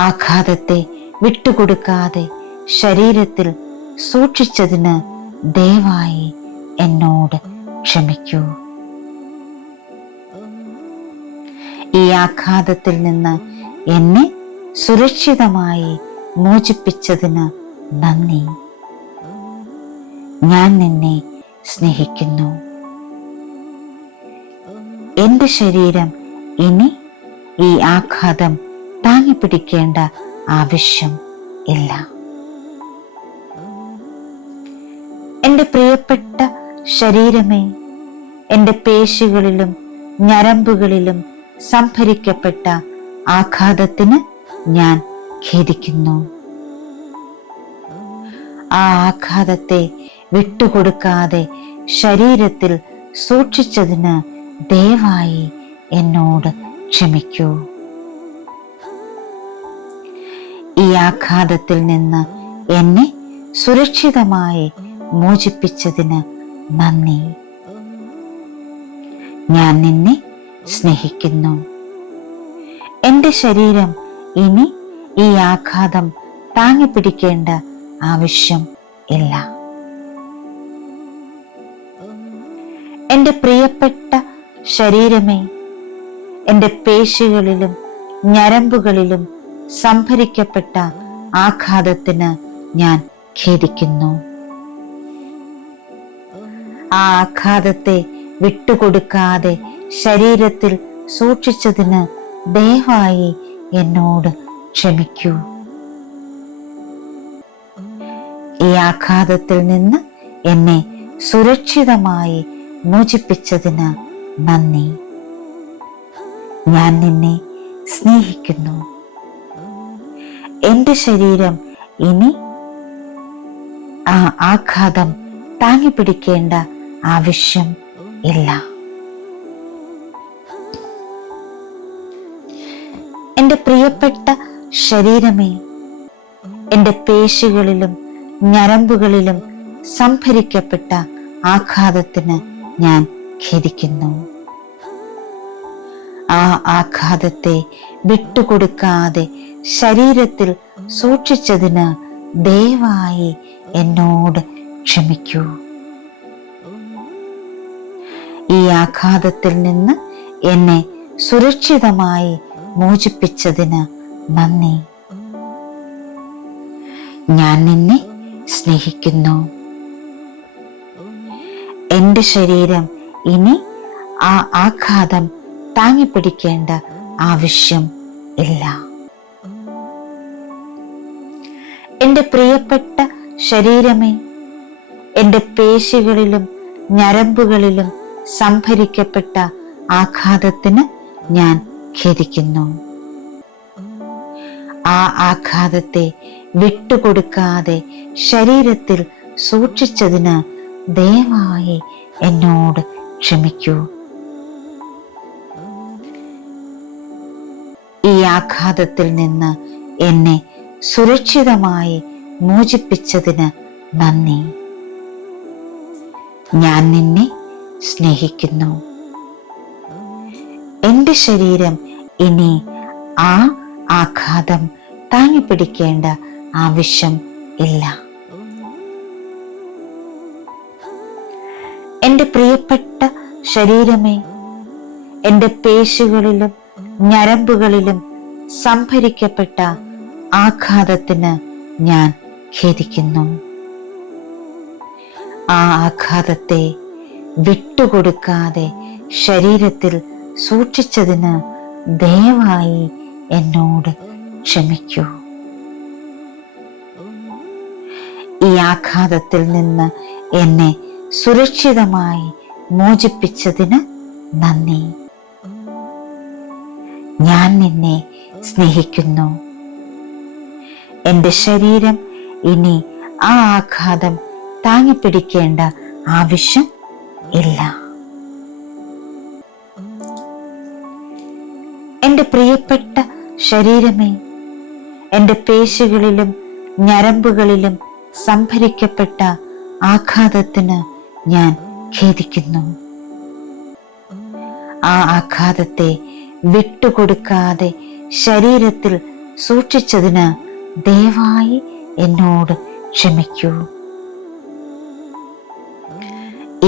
ആഘാതത്തെ വിട്ടുകൊടുക്കാതെ ശരീരത്തിൽ സൂക്ഷിച്ചതിന് ദയവായി എന്നോട് ക്ഷമിക്കൂ. ഈ ആഘാതത്തിൽ നിന്ന് എന്നെ സുരക്ഷിതമായി മോചിപ്പിച്ചതിന് നന്ദി. ഞാൻ നിന്നെ സ്നേഹിക്കുന്നു. എൻ്റെ ശരീരം ഇനി ഈ ആഘാതം താങ്ങിപ്പിടിക്കേണ്ട ആവശ്യം ഇല്ല. എൻ്റെ പ്രിയപ്പെട്ട ശരീരമേ, എൻ്റെ പേശികളിലും ഞരമ്പുകളിലും സംഭരിക്കപ്പെട്ട ആഘാതത്തിന് ഞാൻ ഖേദിക്കുന്നു. ആ ആഘാതത്തെ വിട്ടുകൊടുക്കാതെ ശരീരത്തിൽ സൂക്ഷിച്ചതിന് ദയവായി എന്നോട് ക്ഷമിക്കൂ. ഈ ആഘാതത്തിൽ നിന്ന് എന്നെ സുരക്ഷിതമായി മോചിപ്പിച്ചതിന് നന്ദി. ഞാൻ നിന്നെ സ്നേഹിക്കുന്നു. എൻ്റെ ശരീരം ഇനി ഈ ആഘാതം താങ്ങിപ്പിടിക്കേണ്ട ആവശ്യം ഇല്ല. എൻ്റെ പ്രിയപ്പെട്ട ശരീരമേ, എൻ്റെ പേശികളിലും ഞരമ്പുകളിലും സംഭരിക്കപ്പെട്ട ആഘാതത്തിന് ഞാൻ ഖേദിക്കുന്നു. ആ ആഘാതത്തെ വിട്ടുകൊടുക്കാതെ ശരീരത്തിൽ സൂക്ഷിച്ചതിന് ദയവായി എന്നോട് ക്ഷമിക്കൂ. ഈ ആഘാതത്തിൽ നിന്ന് എന്നെ സുരക്ഷിതമായി മോചിപ്പിച്ചതിന് നന്ദി. ഞാൻ നിന്നെ സ്നേഹിക്കുന്നു. എൻ്റെ ശരീരം ഇനി ആ ആഘാതം താങ്ങിപ്പിടിക്കേണ്ട ആവശ്യം ഇല്ല. എൻ്റെ പ്രിയപ്പെട്ട ശരീരമേ, എൻ്റെ പേശികളിലും ഞരമ്പുകളിലും സംഭരിക്കപ്പെട്ട ആഘാതത്തിന് ഞാൻ ഖേദിക്കുന്നു. ആ ആഘാതത്തെ വിട്ടുകൊടുക്കാതെ ശരീരത്തിൽ സൂക്ഷിച്ചതിന് ദയവായി എന്നോട് ക്ഷമിക്കൂ. ഈ ആഘാതത്തിൽ നിന്ന് എന്നെ സുരക്ഷിതമായി മോചിപ്പിച്ചതിന് നന്ദി. ഞാൻ നിന്നെ സ്നേഹിക്കുന്നു. എൻ്റെ ശരീരം ഇനി ആ ആഘാതം താങ്ങിപ്പിടിക്കേണ്ട ആവശ്യം ഇല്ല. എൻ്റെ പ്രിയപ്പെട്ട ശരീരമേ, എൻ്റെ പേശികളിലും ഞരമ്പുകളിലും സംഭരിക്കപ്പെട്ട ആഘാതത്തിന് ഞാൻ ഖേദിക്കുന്നു. ആ ആഘാതത്തെ വിട്ടുകൊടുക്കാതെ ശരീരത്തിൽ സൂക്ഷിച്ചതിന് ദയവായി എന്നോട് ക്ഷമിക്കൂ. ഈ ആഘാതത്തിൽ നിന്ന് എന്നെ സുരക്ഷിതമായി മോചിപ്പിച്ചതിന് നന്ദി. ഞാൻ നിന്നെ സ്നേഹിക്കുന്നു. എൻ്റെ ശരീരം ഇനി ആ ആഘാതം താങ്ങിപ്പിടിക്കേണ്ട ആവശ്യം ഇല്ല. എൻ്റെ പ്രിയപ്പെട്ട ശരീരമേ, എൻ്റെ പേശികളിലും ഞരമ്പുകളിലും സംഭരിക്കപ്പെട്ട ആഘാതത്തിന് ഞാൻ ഖേദിക്കുന്നു. ആ ആഘാതത്തെ വിട്ടുകൊടുക്കാതെ ശരീരത്തിൽ സൂക്ഷിച്ചതിന് ദയവായി എന്നോട് ക്ഷമിക്കൂ. ഈ ആഘാതത്തിൽ നിന്ന് എന്നെ സുരക്ഷിതമായി മോചിപ്പിച്ചതിന് നന്ദി. ഞാൻ നിന്നെ സ്നേഹിക്കുന്നു. എൻ്റെ ശരീരം ഇനി ആ ആഘാതം താങ്ങിപ്പിടിക്കേണ്ട ആവശ്യം ഇല്ല. എൻ്റെ പ്രിയപ്പെട്ട ശരീരമേ, എൻ്റെ പേശികളിലും ഞരമ്പുകളിലും സംഭരിക്കപ്പെട്ട ആഘാതത്തിന് ഞാൻ ഖേദിക്കുന്നു. ആ ആഘാതത്തെ വിട്ടുകൊടുക്കാതെ ശരീരത്തിൽ സൂക്ഷിച്ചതിന് ദയവായി എന്നോട് ക്ഷമിക്കൂ.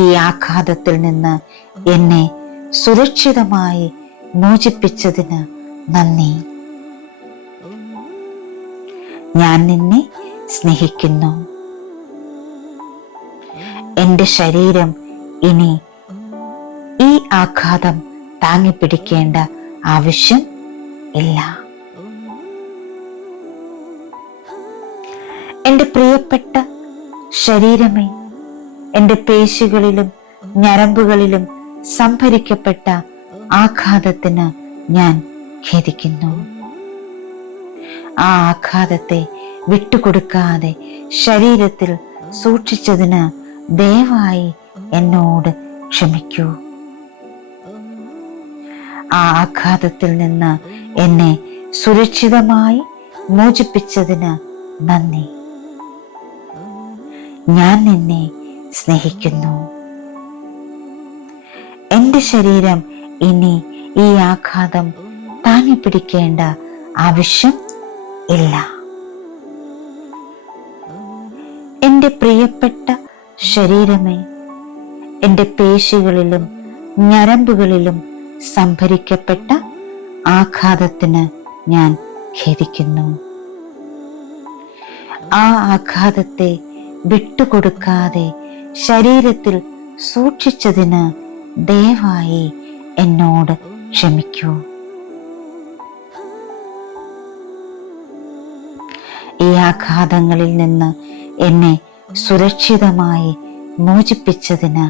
ഈ ആഘാതത്തിൽ നിന്ന് എന്നെ സുരക്ഷിതമായി മോചിപ്പിച്ചതിന് നന്ദി. ഞാൻ നിന്നെ സ്നേഹിക്കുന്നു. എൻ്റെ ശരീരം ഇനി ഈ ആഘാതം താങ്ങിപ്പിടിക്കേണ്ട ആവശ്യം ഇല്ല. എൻ്റെ പ്രിയപ്പെട്ട ശരീരമേ, എൻ്റെ പേശികളിലും ഞരമ്പുകളിലും സംഭരിക്കപ്പെട്ട ആഘാതത്തിന് ഞാൻ ഖേദിക്കുന്നു. ആ ആഘാതത്തെ വിട്ടുകൊടുക്കാതെ ശരീരത്തിൽ സൂക്ഷിച്ചതിന് ദയവായി എന്നോട് ക്ഷമിക്കൂ. ആ ആഘാതത്തിൽ നിന്ന് എന്നെ സുരക്ഷിതമായി മോചിപ്പിച്ചതിന് നന്ദി. ഞാൻ നിന്നെ സ്നേഹിക്കുന്നു. എൻ്റെ ശരീരം ഇനി ഈ ആഘാതം താങ്ങിപ്പിടിക്കേണ്ട ആവശ്യം ഇല്ല. എൻ്റെ പ്രിയപ്പെട്ട ശരീരമേ, എൻ്റെ പേശികളിലും ഞരമ്പുകളിലും സംഭരിക്കപ്പെട്ട ആഘാതത്തിന് ഞാൻ ഖേദിക്കുന്നു. ആ ആഘാതത്തെ വിട്ടുകൊടുക്കാതെ ശരീരത്തിൽ സൂക്ഷിച്ചതിന് ദയവായി എന്നോട് ക്ഷമിക്കൂ. ഈ ആഘാതങ്ങളിൽ നിന്ന് എന്നെ സുരക്ഷിതമായി മോചിപ്പിച്ചതിന്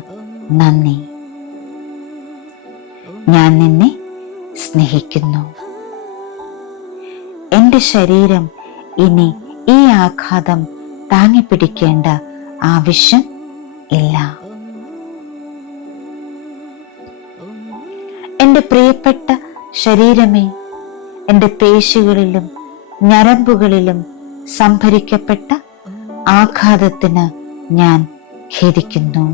നന്ദി. ഞാൻ നിന്നെ സ്നേഹിക്കുന്നു. എൻ്റെ ശരീരം ഇനി ഈ ആഘാതം താങ്ങിപ്പിടിക്കേണ്ട ആവശ്യം ഇല്ല. എൻ്റെ പ്രിയപ്പെട്ട ശരീരമേ, എൻ്റെ പേശികളിലും ഞരമ്പുകളിലും സംഭരിക്കപ്പെട്ട ആഘാതത്തിന് ഞാൻ ഖേദിക്കുന്നു.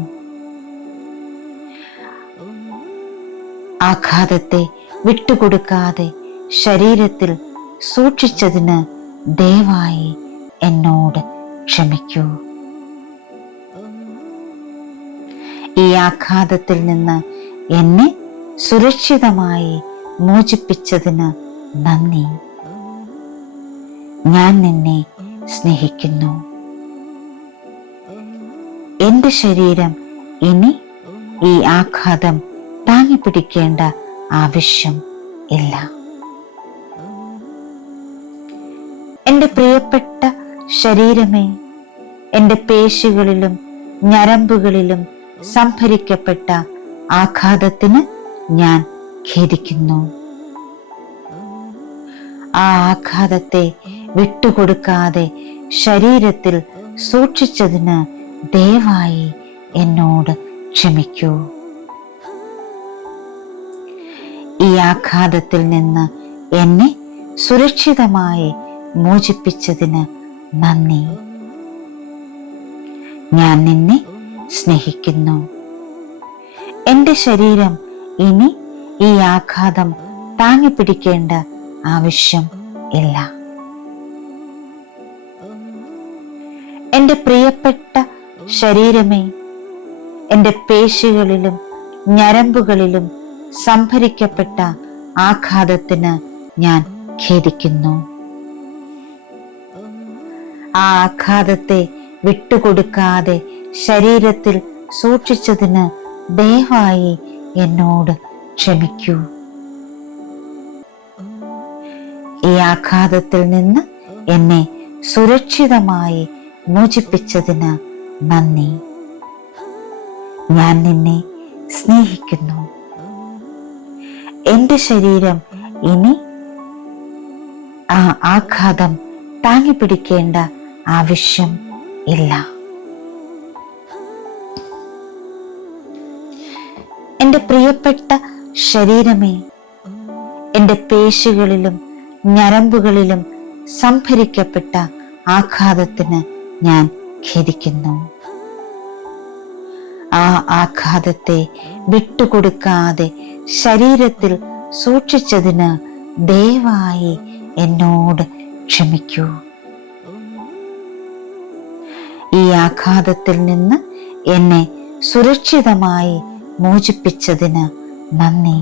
ആഘാതത്തെ വിട്ടുകൊടുക്കാതെ ശരീരത്തിൽ സൂക്ഷിച്ചതിന് ദയവായി എന്നോട് ക്ഷമിക്കൂ. ഈ ആഘാതത്തിൽ നിന്ന് എന്നെ സുരക്ഷിതമായി മോചിപ്പിച്ചതിന് നന്ദി. ഞാൻ നിന്നെ സ്നേഹിക്കുന്നു. എൻ്റെ ശരീരം ഇനി ഈ ആഘാതം താങ്ങിപ്പിടിക്കേണ്ട ആവശ്യം ഇല്ല. എൻ്റെ പ്രിയപ്പെട്ട ശരീരമേ, എൻ്റെ പേശികളിലും ഞരമ്പുകളിലും സംഭരിക്കപ്പെട്ട ആഘാതത്തിന് ഞാൻ ഖേദിക്കുന്നു. ആ ആഘാതത്തെ വിട്ടുകൊടുക്കാതെ ശരീരത്തിൽ സൂക്ഷിച്ചതിന് ദയവായി എന്നോട് ക്ഷമിക്കൂ. ഈ ആഘാതത്തിൽ നിന്ന് എന്നെ സുരക്ഷിതമായി മോചിപ്പിച്ചതിന് നന്ദി. ഞാൻ നിന്നെ സ്നേഹിക്കുന്നു. എൻ്റെ ശരീരം ഇനി ഈ ആഘാതം താങ്ങിപ്പിടിക്കേണ്ട ആവശ്യം ഇല്ല. എൻ്റെ പ്രിയപ്പെട്ട ശരീരമേ, എൻ്റെ പേശികളിലും ഞരമ്പുകളിലും സംഭരിക്കപ്പെട്ട ആഘാതത്തിന് ഞാൻ ഖേദിക്കുന്നു. ആ ആഘാതത്തെ വിട്ടുകൊടുക്കാതെ ശരീരത്തിൽ സൂക്ഷിച്ചതിന് ദയവായി എന്നോട് ക്ഷമിക്കൂ. ഈ ആഘാതത്തിൽ നിന്ന് എന്നെ സുരക്ഷിതമായി മോചിപ്പിച്ചതിന് നന്ദി. ഞാൻ നിന്നെ സ്നേഹിക്കുന്നു. എൻ്റെ ശരീരം ഇനി ആ ആഘാതം താങ്ങിപ്പിടിക്കേണ്ട ആവശ്യം ഇല്ല. എൻ്റെ പ്രിയപ്പെട്ട ശരീരമേ, എൻ്റെ പേശികളിലും ഞരമ്പുകളിലും സംഭരിക്കപ്പെട്ട ആഘാതത്തിന് ഞാൻ ഖേദിക്കുന്നു. ആ ആഘാതത്തെ വിട്ടുകൊടുക്കാതെ ശരീരത്തിൽ സൂക്ഷിച്ചതിന് ദയവായി എന്നോട് ക്ഷമിക്കൂ. ഈ ആഘാതത്തിൽ നിന്ന് എന്നെ സുരക്ഷിതമായി മോചിപ്പിച്ചതിന് നന്ദി.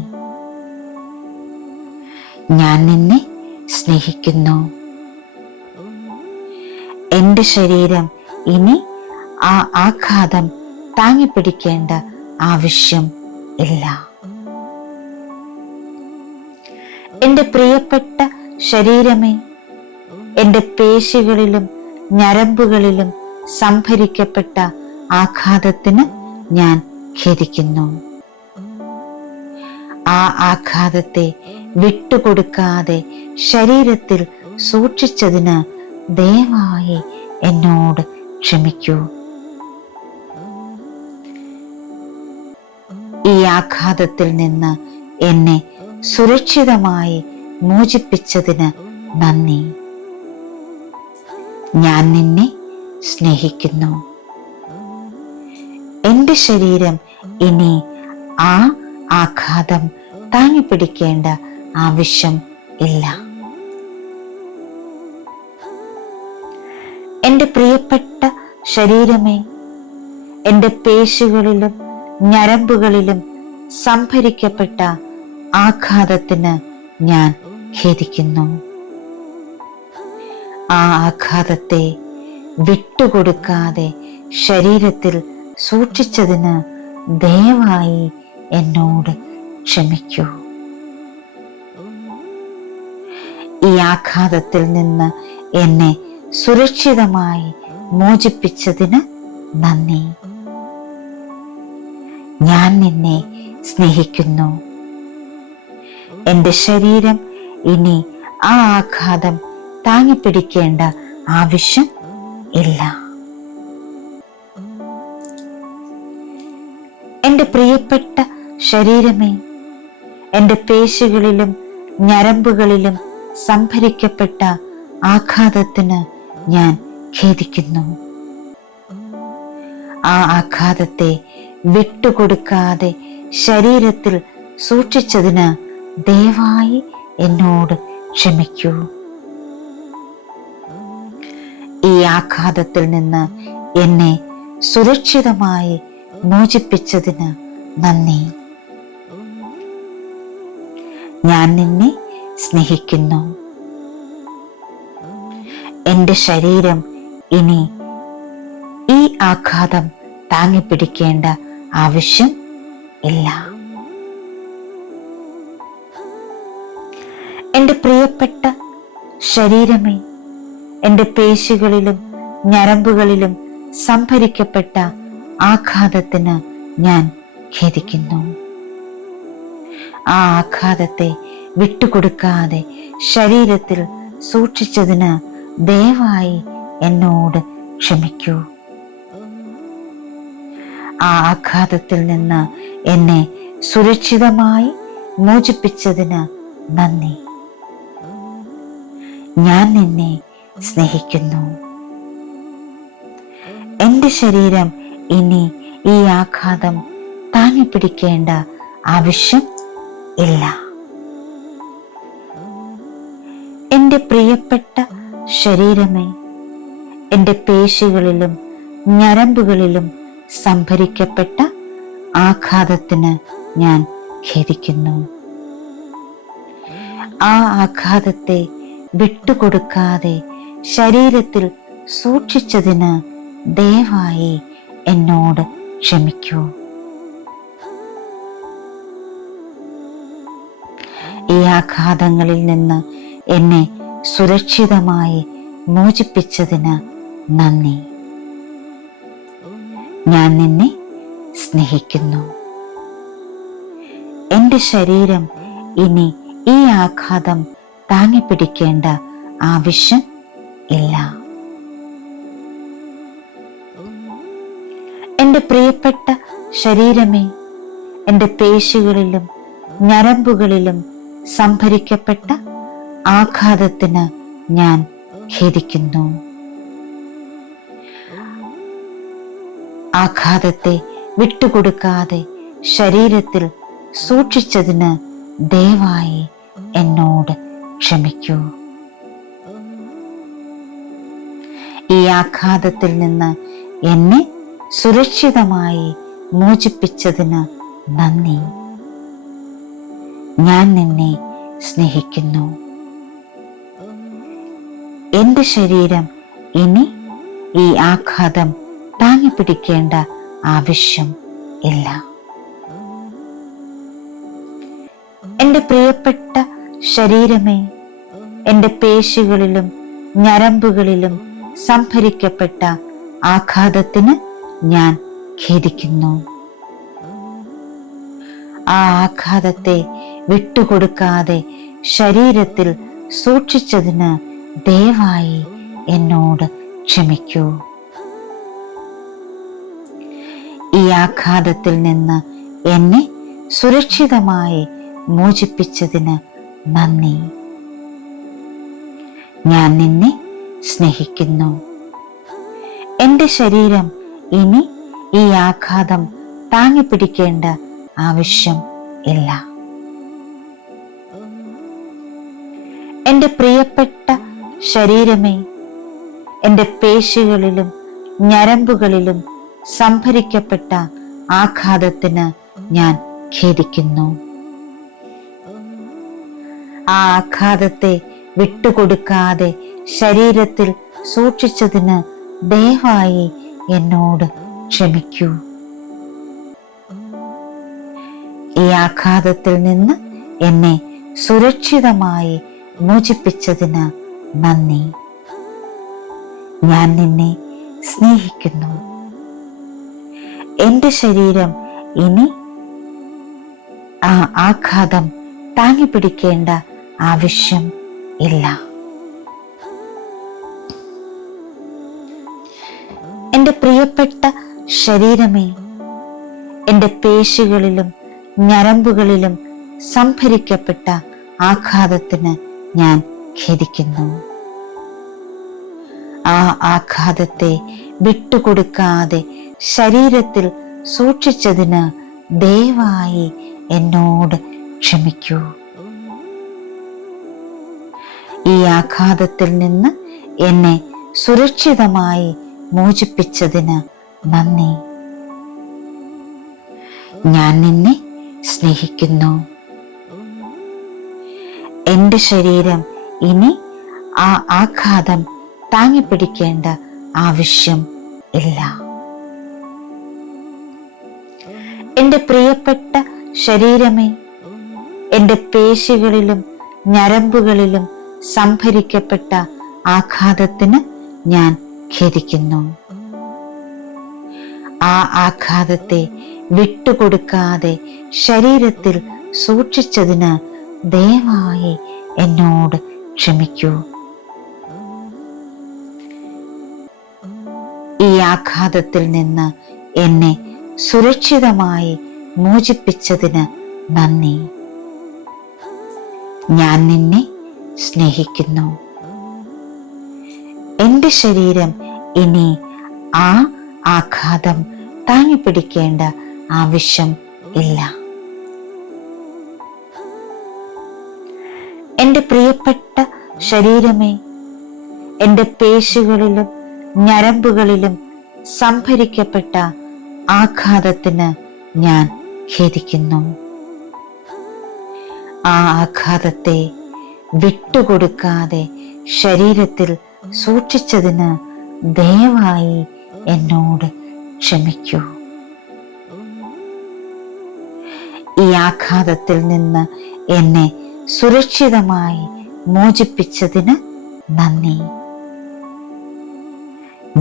ഞാൻ നിന്നെ സ്നേഹിക്കുന്നു. എന്റെ ശരീരം ഇനി ആ ആഘാതം താങ്ങിപ്പിടിക്കേണ്ട ആവശ്യം ഇല്ല. എന്റെ പ്രിയപ്പെട്ട ശരീരമേ, എന്റെ പേശികളിലും ഞരമ്പുകളിലും സംഭരിക്കപ്പെട്ട ആഘാതത്തിന് ഞാൻ ഖേദിക്കുന്നു. ആ ആഘാതത്തെ വിട്ടുകൊടുക്കാതെ ശരീരത്തിൽ സൂക്ഷിച്ചതിന് ദയവായി എന്നോട് ക്ഷമിക്കൂ. ഈ ആഘാതത്തിൽ നിന്ന് എന്നെ സുരക്ഷിതമായി മോചിപ്പിച്ചതിന് നന്ദി. ഞാൻ നിന്നെ സ്നേഹിക്കുന്നു. എന്റെ ശരീരം ഇനി ആ ആഘാതം താങ്ങിപ്പിടിക്കേണ്ട ആവശ്യം ഇല്ല. എന്റെ പ്രിയപ്പെട്ട ശരീരമേ, എന്റെ പേശികളിലും ഞരമ്പുകളിലും സംഭരിക്കപ്പെട്ട ആഘാതത്തിന് ഞാൻ ഖേദിക്കുന്നു. ആ ആഘാതത്തെ വിട്ടുകൊടുക്കാതെ ശരീരത്തിൽ സൂക്ഷിച്ചതിന് ദയവായി എന്നോട് ക്ഷമിക്കൂ. ഈ ആഘാതത്തിൽ നിന്ന് എന്നെ സുരക്ഷിതമായി മോചിപ്പിച്ചതിന് നന്ദി. ഞാൻ നിന്നെ സ്നേഹിക്കുന്നു. എന്റെ ശരീരം ഇനി ആ ആഘാതം താങ്ങിപ്പിടിക്കേണ്ട ആവശ്യം ഇല്ല. എന്റെ പ്രിയപ്പെട്ട ശരീരമേ, എന്റെ പേശികളിലും ഞരമ്പുകളിലും സംഭരിക്കപ്പെട്ട ആഘാതത്തിന് ഞാൻ ഖേദിക്കുന്നു. ആ ആഘാതത്തെ വിട്ടുകൊടുക്കാതെ ശരീരത്തിൽ സൂക്ഷിച്ചതിന് ദയവായി എന്നോട് ക്ഷമിക്കൂ. ഈ ആഘാതത്തിൽ നിന്ന് എന്നെ സുരക്ഷിതമായി മോചിപ്പിച്ചതിന് നന്ദി. ഞാൻ നിന്നെ സ്നേഹിക്കുന്നു. എന്റെ ശരീരം ഇനി ഈ ആഘാതം താങ്ങിപ്പിടിക്കേണ്ട ആവശ്യം ഇല്ല. എന്റെ പ്രിയപ്പെട്ട ശരീരമേ, എന്റെ പേശികളിലും ഞരമ്പുകളിലും സംഭരിക്കപ്പെട്ട ആഘാതത്തിന് ഞാൻ ഖേദിക്കുന്നു. ആ ആഘാതത്തെ വിട്ടുകൊടുക്കാതെ ശരീരത്തിൽ സൂക്ഷിച്ചതിന് ദയവായി എന്നോട് ക്ഷമിക്കൂ. ആ ആഘാതത്തിൽ നിന്ന് എന്നെ സുരക്ഷിതമായി മോചിപ്പിച്ചതിന് നന്ദി. ഞാൻ നിന്നെ സ്നേഹിക്കുന്നു. എന്റെ ശരീരം ഇനി ഈ ആഘാതം താങ്ങിപ്പിടിക്കേണ്ട ആവശ്യം ഇല്ല. എന്റെ പ്രിയപ്പെട്ട ശരീരമേ, എന്റെ പേശികളിലും ഞരമ്പുകളിലും സംഭരിക്കപ്പെട്ട ആഘാതത്തിന് ഞാൻ ഖേദിക്കുന്നു. ആ ആഘാതത്തെ വിട്ടുകൊടുക്കാതെ ശരീരത്തിൽ സൂക്ഷിച്ചതിന് ദയവായി എന്നോട് ക്ഷമിക്കൂ. ഈ ആഘാതങ്ങളിൽ നിന്ന് എന്നെ സുരക്ഷിതമായി മോചിപ്പിച്ചതിന് നന്ദി. ഞാൻ നിന്നെ സ്നേഹിക്കുന്നു. എന്റെ ശരീരം ഇനി ഈ ആഘാതം താങ്ങിപ്പിടിക്കേണ്ട ആവശ്യം ഇല്ല. എന്റെ പ്രിയപ്പെട്ട ശരീരമേ, എന്റെ പേശികളിലും ഞരമ്പുകളിലും സംഭരിക്കപ്പെട്ട ആഘാതത്തിന് ഞാൻ ഖേദിക്കുന്നു. ആഘാതത്തെ വിട്ടുകൊടുക്കാതെ ശരീരത്തിൽ സൂക്ഷിച്ചതിന് ദയവായി എന്നോട് ക്ഷമിക്കൂ. ഈ ആഘാതത്തിൽ നിന്ന് എന്നെ സുരക്ഷിതമായി മോചിപ്പിച്ചതിന് നന്ദി. ഞാൻ നിന്നെ സ്നേഹിക്കുന്നു. എന്റെ ശരീരം ഇനി ഈ ആഘാതം താങ്ങിപ്പിടിക്കേണ്ട ആവശ്യം ഇല്ല. എന്റെ പ്രിയപ്പെട്ട ശരീരമേ, എന്റെ പേശികളിലും ഞരമ്പുകളിലും സംഭരിക്കപ്പെട്ട ആഘാതത്തിന് ഞാൻ ഖേദിക്കുന്നു. ആ ആഘാതത്തെ വിട്ടുകൊടുക്കാതെ ശരീരത്തിൽ സൂക്ഷിച്ചതിന് ദയവായി എന്നോട് ക്ഷമിക്കൂ. ഈ ആഘാതത്തിൽ നിന്ന് എന്നെ സുരക്ഷിതമായി മോചിപ്പിച്ചതിന് നന്ദി. ഞാൻ നിന്നെ സ്നേഹിക്കുന്നു. എന്റെ ശരീരം ഇനി ഈ ആഘാതം താങ്ങിപ്പിടിക്കേണ്ട ആവശ്യം ഇല്ല. എന്റെ പ്രിയപ്പെട്ട ശരീരമേ, എന്റെ പേശികളിലും ഞരമ്പുകളിലും സംഭരിക്കപ്പെട്ട ആഘാതത്തിന് ഞാൻ ഖേദിക്കുന്നു. ആ ആഘാതത്തെ വിട്ടുകൊടുക്കാതെ ശരീരത്തിൽ സൂക്ഷിച്ചതിന് ദയവായി എന്നോട് ക്ഷമിക്കൂ. ഈ ആഘാതത്തിൽ നിന്ന് എന്നെ സുരക്ഷിതമായി മോചിപ്പിച്ചതിന് നന്ദി. ഞാൻ നിന്നെ സ്നേഹിക്കുന്നു. എന്റെ ശരീരം ഇനി ആ ആഘാതം താങ്ങിപ്പിടിക്കേണ്ട ആവശ്യം ഇല്ല. എന്റെ പ്രിയപ്പെട്ട ശരീരമേ, എന്റെ പേശികളിലും ഞരമ്പുകളിലും സംഭരിക്കപ്പെട്ട ആഘാതത്തിന് ഞാൻ ഖേദിക്കുന്നു. ആ ആഘാതത്തെ വിട്ടുകൊടുക്കാതെ ശരീരത്തിൽ സൂക്ഷിച്ചതിന് ദയവായി എന്നോട് ക്ഷമിക്കൂ. ഈ ആഘാതത്തിൽ നിന്ന് എന്നെ സുരക്ഷിതമായി മോചിപ്പിച്ചതിന് നന്ദി. ഞാൻ നിന്നെ സ്നേഹിക്കുന്നു. എന്റെ ശരീരം ഇനി ആ ആഘാതം താങ്ങിപ്പിടിക്കേണ്ട ആവശ്യം ഇല്ല. എന്റെ പ്രിയപ്പെട്ട ശരീരമേ, എന്റെ പേശികളിലും ഞരമ്പുകളിലും സംഭരിക്കപ്പെട്ട ആഘാതത്തിന് ഞാൻ ഖേദിക്കുന്നു. ആ ആഘാതത്തെ വിട്ടുകൊടുക്കാതെ ശരീരത്തിൽ സൂക്ഷിച്ചതിന് ദയവായി എന്നോട് ക്ഷമിക്കൂ. ഈ ആഘാതത്തിൽ നിന്ന് എന്നെ സുരക്ഷിതമായി മോചിപ്പിച്ചതിന് നന്ദി. ഞാൻ നിന്നെ സ്നേഹിക്കുന്നു. എന്റെ ശരീരം ഇനി ആ ആഘാതം താങ്ങിപ്പിടിക്കേണ്ട ആവശ്യം ഇല്ല. എന്റെ പ്രിയപ്പെട്ട ശരീരമേ, എന്റെ പേശികളിലും ഞരമ്പുകളിലും സംഭരിക്കപ്പെട്ട ആഘാതത്തിന് ഞാൻ ഖേദിക്കുന്നു. ആ ആഘാതത്തെ വിട്ടുകൊടുക്കാതെ ശരീരത്തിൽ സൂക്ഷിച്ചതിന് ദയവായി എന്നോട് ക്ഷമിക്കൂ. ഈ ആഘാതത്തിൽ നിന്ന് എന്നെ സുരക്ഷിതമായി മോചിപ്പിച്ചതിന് നന്ദി.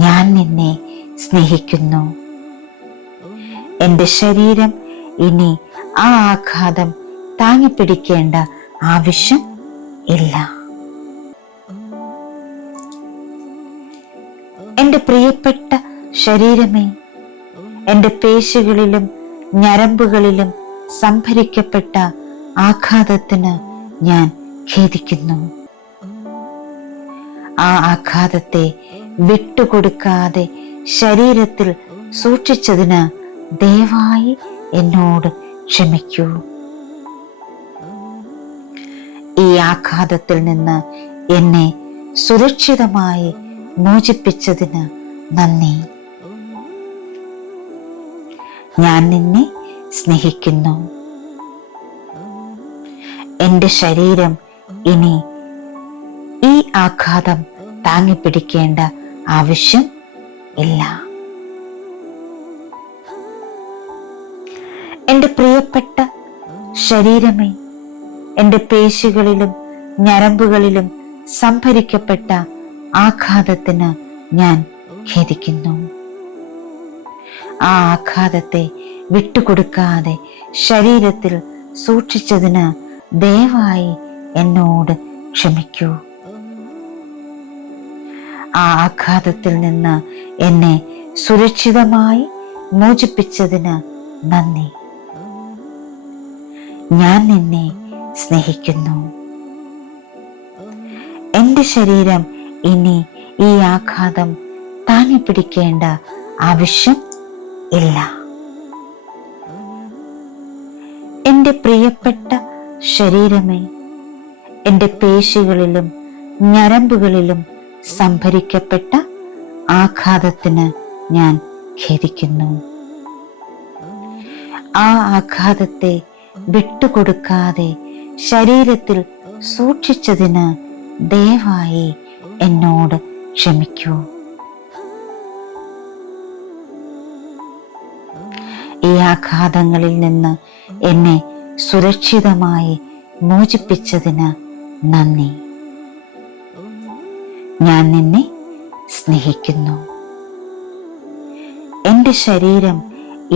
ഞാൻ നിന്നെ സ്നേഹിക്കുന്നു. എന്റെ ശരീരം ഇനി ആ ആഘാതം താങ്ങിപ്പിടിക്കേണ്ട ആവശ്യം ഇല്ല. എന്റെ പ്രിയപ്പെട്ട ശരീരമേ, എന്റെ പേശികളിലും ഞരമ്പുകളിലും സംഭരിക്കപ്പെട്ട ആഘാതത്തിന് ഞാൻ ഖേദിക്കുന്നു. ആ ആഘാതത്തെ വിട്ടുകൊടുക്കാതെ ശരീരത്തിൽ സൂക്ഷിച്ചതിന് ദയവായി എന്നോട് ക്ഷമിക്കൂ. ഈ ആഘാതത്തിൽ നിന്ന് എന്നെ സുരക്ഷിതമായി മോചിപ്പിച്ചതിന് നന്ദി. ഞാൻ നിന്നെ സ്നേഹിക്കുന്നു. എൻ്റെ ശരീരം ഇനി ഈ ആഘാതം താങ്ങിപ്പിടിക്കേണ്ട ആവശ്യം ഇല്ല. എൻ്റെ പ്രിയപ്പെട്ട ശരീരമേ, എൻ്റെ പേശികളിലും ഞരമ്പുകളിലും സംഭരിക്കപ്പെട്ട ആഘാതത്തിന് ഞാൻ ഖേദിക്കുന്നു. ആ ആഘാതത്തെ വിട്ടുകൊടുക്കാതെ ശരീരത്തിൽ സൂക്ഷിച്ചതിന് ദയവായി എന്നോട് ക്ഷമിക്കൂ. ആ ആഘാതത്തിൽ നിന്ന് എന്നെ സുരക്ഷിതമായി മോചിപ്പിച്ചതിന് നന്ദി. ഞാൻ നിന്നെ സ്നേഹിക്കുന്നു. എൻ്റെ ശരീരം ഇനി ഈ ആഘാതം താങ്ങിപ്പിടിക്കേണ്ട ആവശ്യം ഇല്ല. എൻ്റെ പ്രിയപ്പെട്ട ശരീരമേ, എൻ്റെ പേശികളിലും ഞരമ്പുകളിലും സംഭരിക്കപ്പെട്ട ആഘാതത്തിന് ഞാൻ ഖേദിക്കുന്നു. ആ ആഘാതത്തെ വിട്ടുകൊടുക്കാതെ ശരീരത്തിൽ സൂക്ഷിച്ചതിന് ദയവായി എന്നോട് ക്ഷമിക്കൂ. ഈ ആഘാതങ്ങളിൽ നിന്ന് എന്നെ സുരക്ഷിതമായി മോചിപ്പിച്ചതിന് നന്ദി. ഞാൻ നിന്നെ സ്നേഹിക്കുന്നു. എൻ്റെ ശരീരം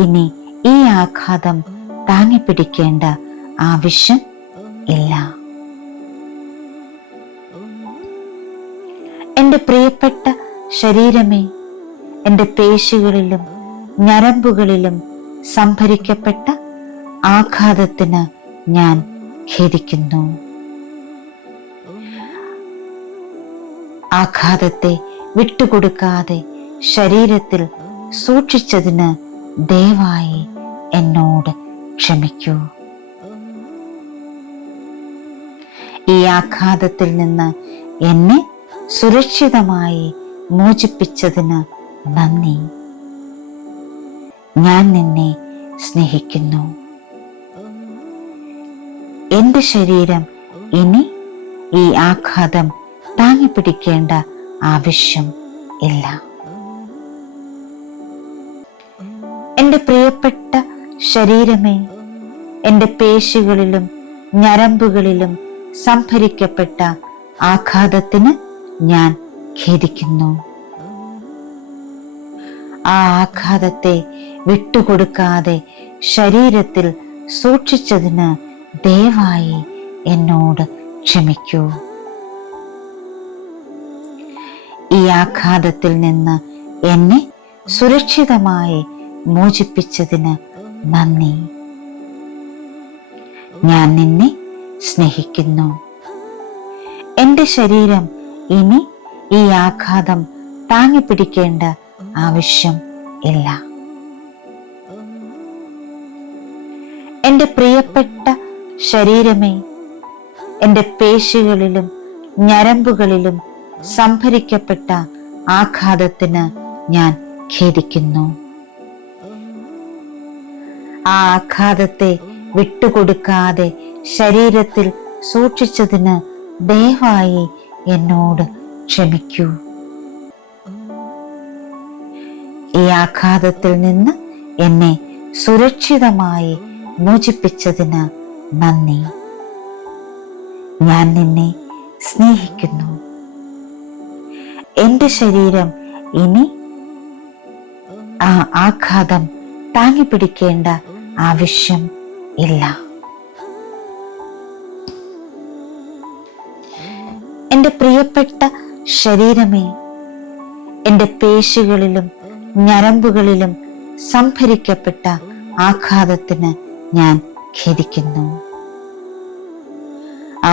ഇനി ഈ ആഘാതം താങ്ങിപ്പിടിക്കേണ്ട ആവശ്യം ഇല്ല. എൻ്റെ പ്രിയപ്പെട്ട ശരീരമേ, എൻ്റെ പേശികളിലും ഞരമ്പുകളിലും സംഭരിക്കപ്പെട്ട ആഘാതത്തിന് ഞാൻ ഖേദിക്കുന്നു. ആഘാതത്തെ വിട്ടുകൊടുക്കാതെ ശരീരത്തിൽ സൂക്ഷിച്ചതിന് ദയവായി എന്നോട് ക്ഷമിക്കൂ. ഈ ആഘാതത്തിൽ നിന്ന് എന്നെ സുരക്ഷിതമായി മോചിപ്പിച്ചതിന് നന്ദി. ഞാൻ നിന്നെ സ്നേഹിക്കുന്നു. എൻ്റെ ശരീരം ഇനി ഈ ആഘാതം താങ്ങിപ്പിടിക്കേണ്ട ആവശ്യം ഇല്ല. എൻ്റെ പ്രിയപ്പെട്ട ശരീരമേ, എൻ്റെ പേശികളിലും ഞരമ്പുകളിലും സംഭരിക്കപ്പെട്ട ആഘാതത്തിന് ഞാൻ ഖേദിക്കുന്നു. ആ ആഘാതത്തെ വിട്ടുകൊടുക്കാതെ ശരീരത്തിൽ സൂക്ഷിച്ചതിന് ദയവായി എന്നോട് ക്ഷമിക്കൂ. ഈ ആഘാതത്തിൽ നിന്ന് എന്നെ സുരക്ഷിതമായി മോചിപ്പിച്ചതിന് നന്ദി. ഞാൻ നിന്നെ സ്നേഹിക്കുന്നു. എൻ്റെ ശരീരം ഇനി ഈ ആഘാതം താങ്ങിപ്പിടിക്കേണ്ട ആവശ്യം ഇല്ല. എൻ്റെ പ്രിയപ്പെട്ട ശരീരമേ, എൻ്റെ പേശികളിലും ഞരമ്പുകളിലും സംഭരിക്കപ്പെട്ട ആഘാതത്തിന് ഞാൻ ഖേദിക്കുന്നു. ആ ആഘാതത്തെ വിട്ടുകൊടുക്കാതെ ശരീരത്തിൽ സൂക്ഷിച്ചതിന് ദയവായി എന്നോട് ക്ഷമിക്കൂ. ഈ ആഘാതത്തിൽ നിന്ന് എന്നെ സുരക്ഷിതമായി മോചിപ്പിച്ചതിന് നന്ദി. ഞാൻ നിന്നെ സ്നേഹിക്കുന്നു. എൻ്റെ ശരീരം ഇനി ആ ആഘാതം താങ്ങിപ്പിടിക്കേണ്ട ആവശ്യം ഇല്ല. എൻ്റെ പ്രിയപ്പെട്ട ശരീരമേ, എൻ്റെ പേശികളിലും ഞരമ്പുകളിലും സംഭരിക്കപ്പെട്ട ആഘാതത്തിന് ഞാൻ ഖേദിക്കുന്നു.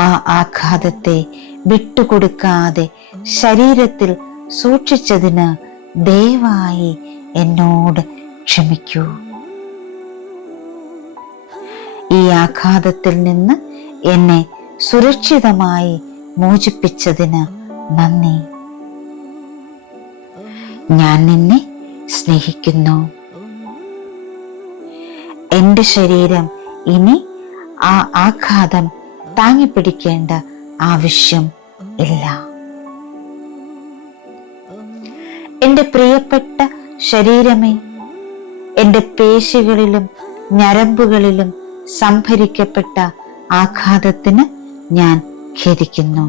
ആ ആഘാതത്തെ വിട്ടുകൊടുക്കാതെ ശരീരത്തിൽ സൂക്ഷിച്ചതിന് ദയവായി എന്നോട് ക്ഷമിക്കൂ. ഈ ആഘാതത്തിൽ നിന്ന് എന്നെ സുരക്ഷിതമായി മോചിപ്പിച്ചതിന് നന്ദി. ഞാൻ നിന്നെ സ്നേഹിക്കുന്നു. എൻ്റെ ശരീരം ഇനി ആ ആഘാതം താങ്ങിപ്പിടിക്കേണ്ട ആവശ്യം ഇല്ല. എൻ്റെ പ്രിയപ്പെട്ട ശരീരമേ, എൻ്റെ പേശികളിലും ഞരമ്പുകളിലും സംഭരിക്കപ്പെട്ട ആഘാതത്തിന് ഞാൻ ഖേദിക്കുന്നു.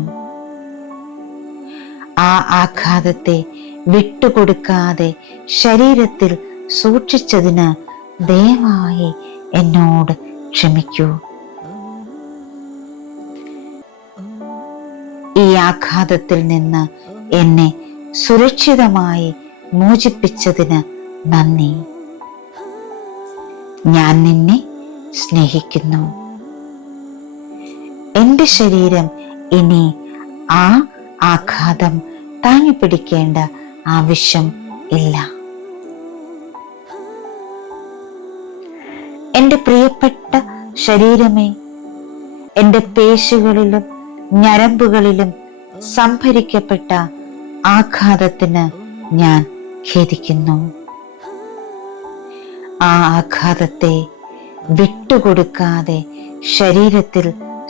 ആ ആഘാതത്തെ വിട്ടുകൊടുക്കാതെ ശരീരത്തിൽ സൂക്ഷിച്ചതിന് ദയവായി എന്നോട് ക്ഷമിക്കൂ. ഈ ആഘാതത്തിൽ നിന്ന് എന്നെ സുരക്ഷിതമായി മോചിപ്പിച്ചതിന് നന്ദി. ഞാൻ നിന്നെ സ്നേഹിക്കുന്നു. എൻ്റെ ശരീരം ഇനി ആ ആഘാതം താങ്ങിപ്പിടിക്കേണ്ട ആവശ്യം ഇല്ല. എൻ്റെ പ്രിയപ്പെട്ട ശരീരമേ, എൻ്റെ പേശികളിലും ഞരമ്പുകളിലും സംഭരിക്കപ്പെട്ട ആഘാതത്തിന് ഞാൻ ഖേദിക്കുന്നു. ആ ആഘാതത്തെ വിട്ടുകൊടുക്കാതെ ശരീരത്തിൽ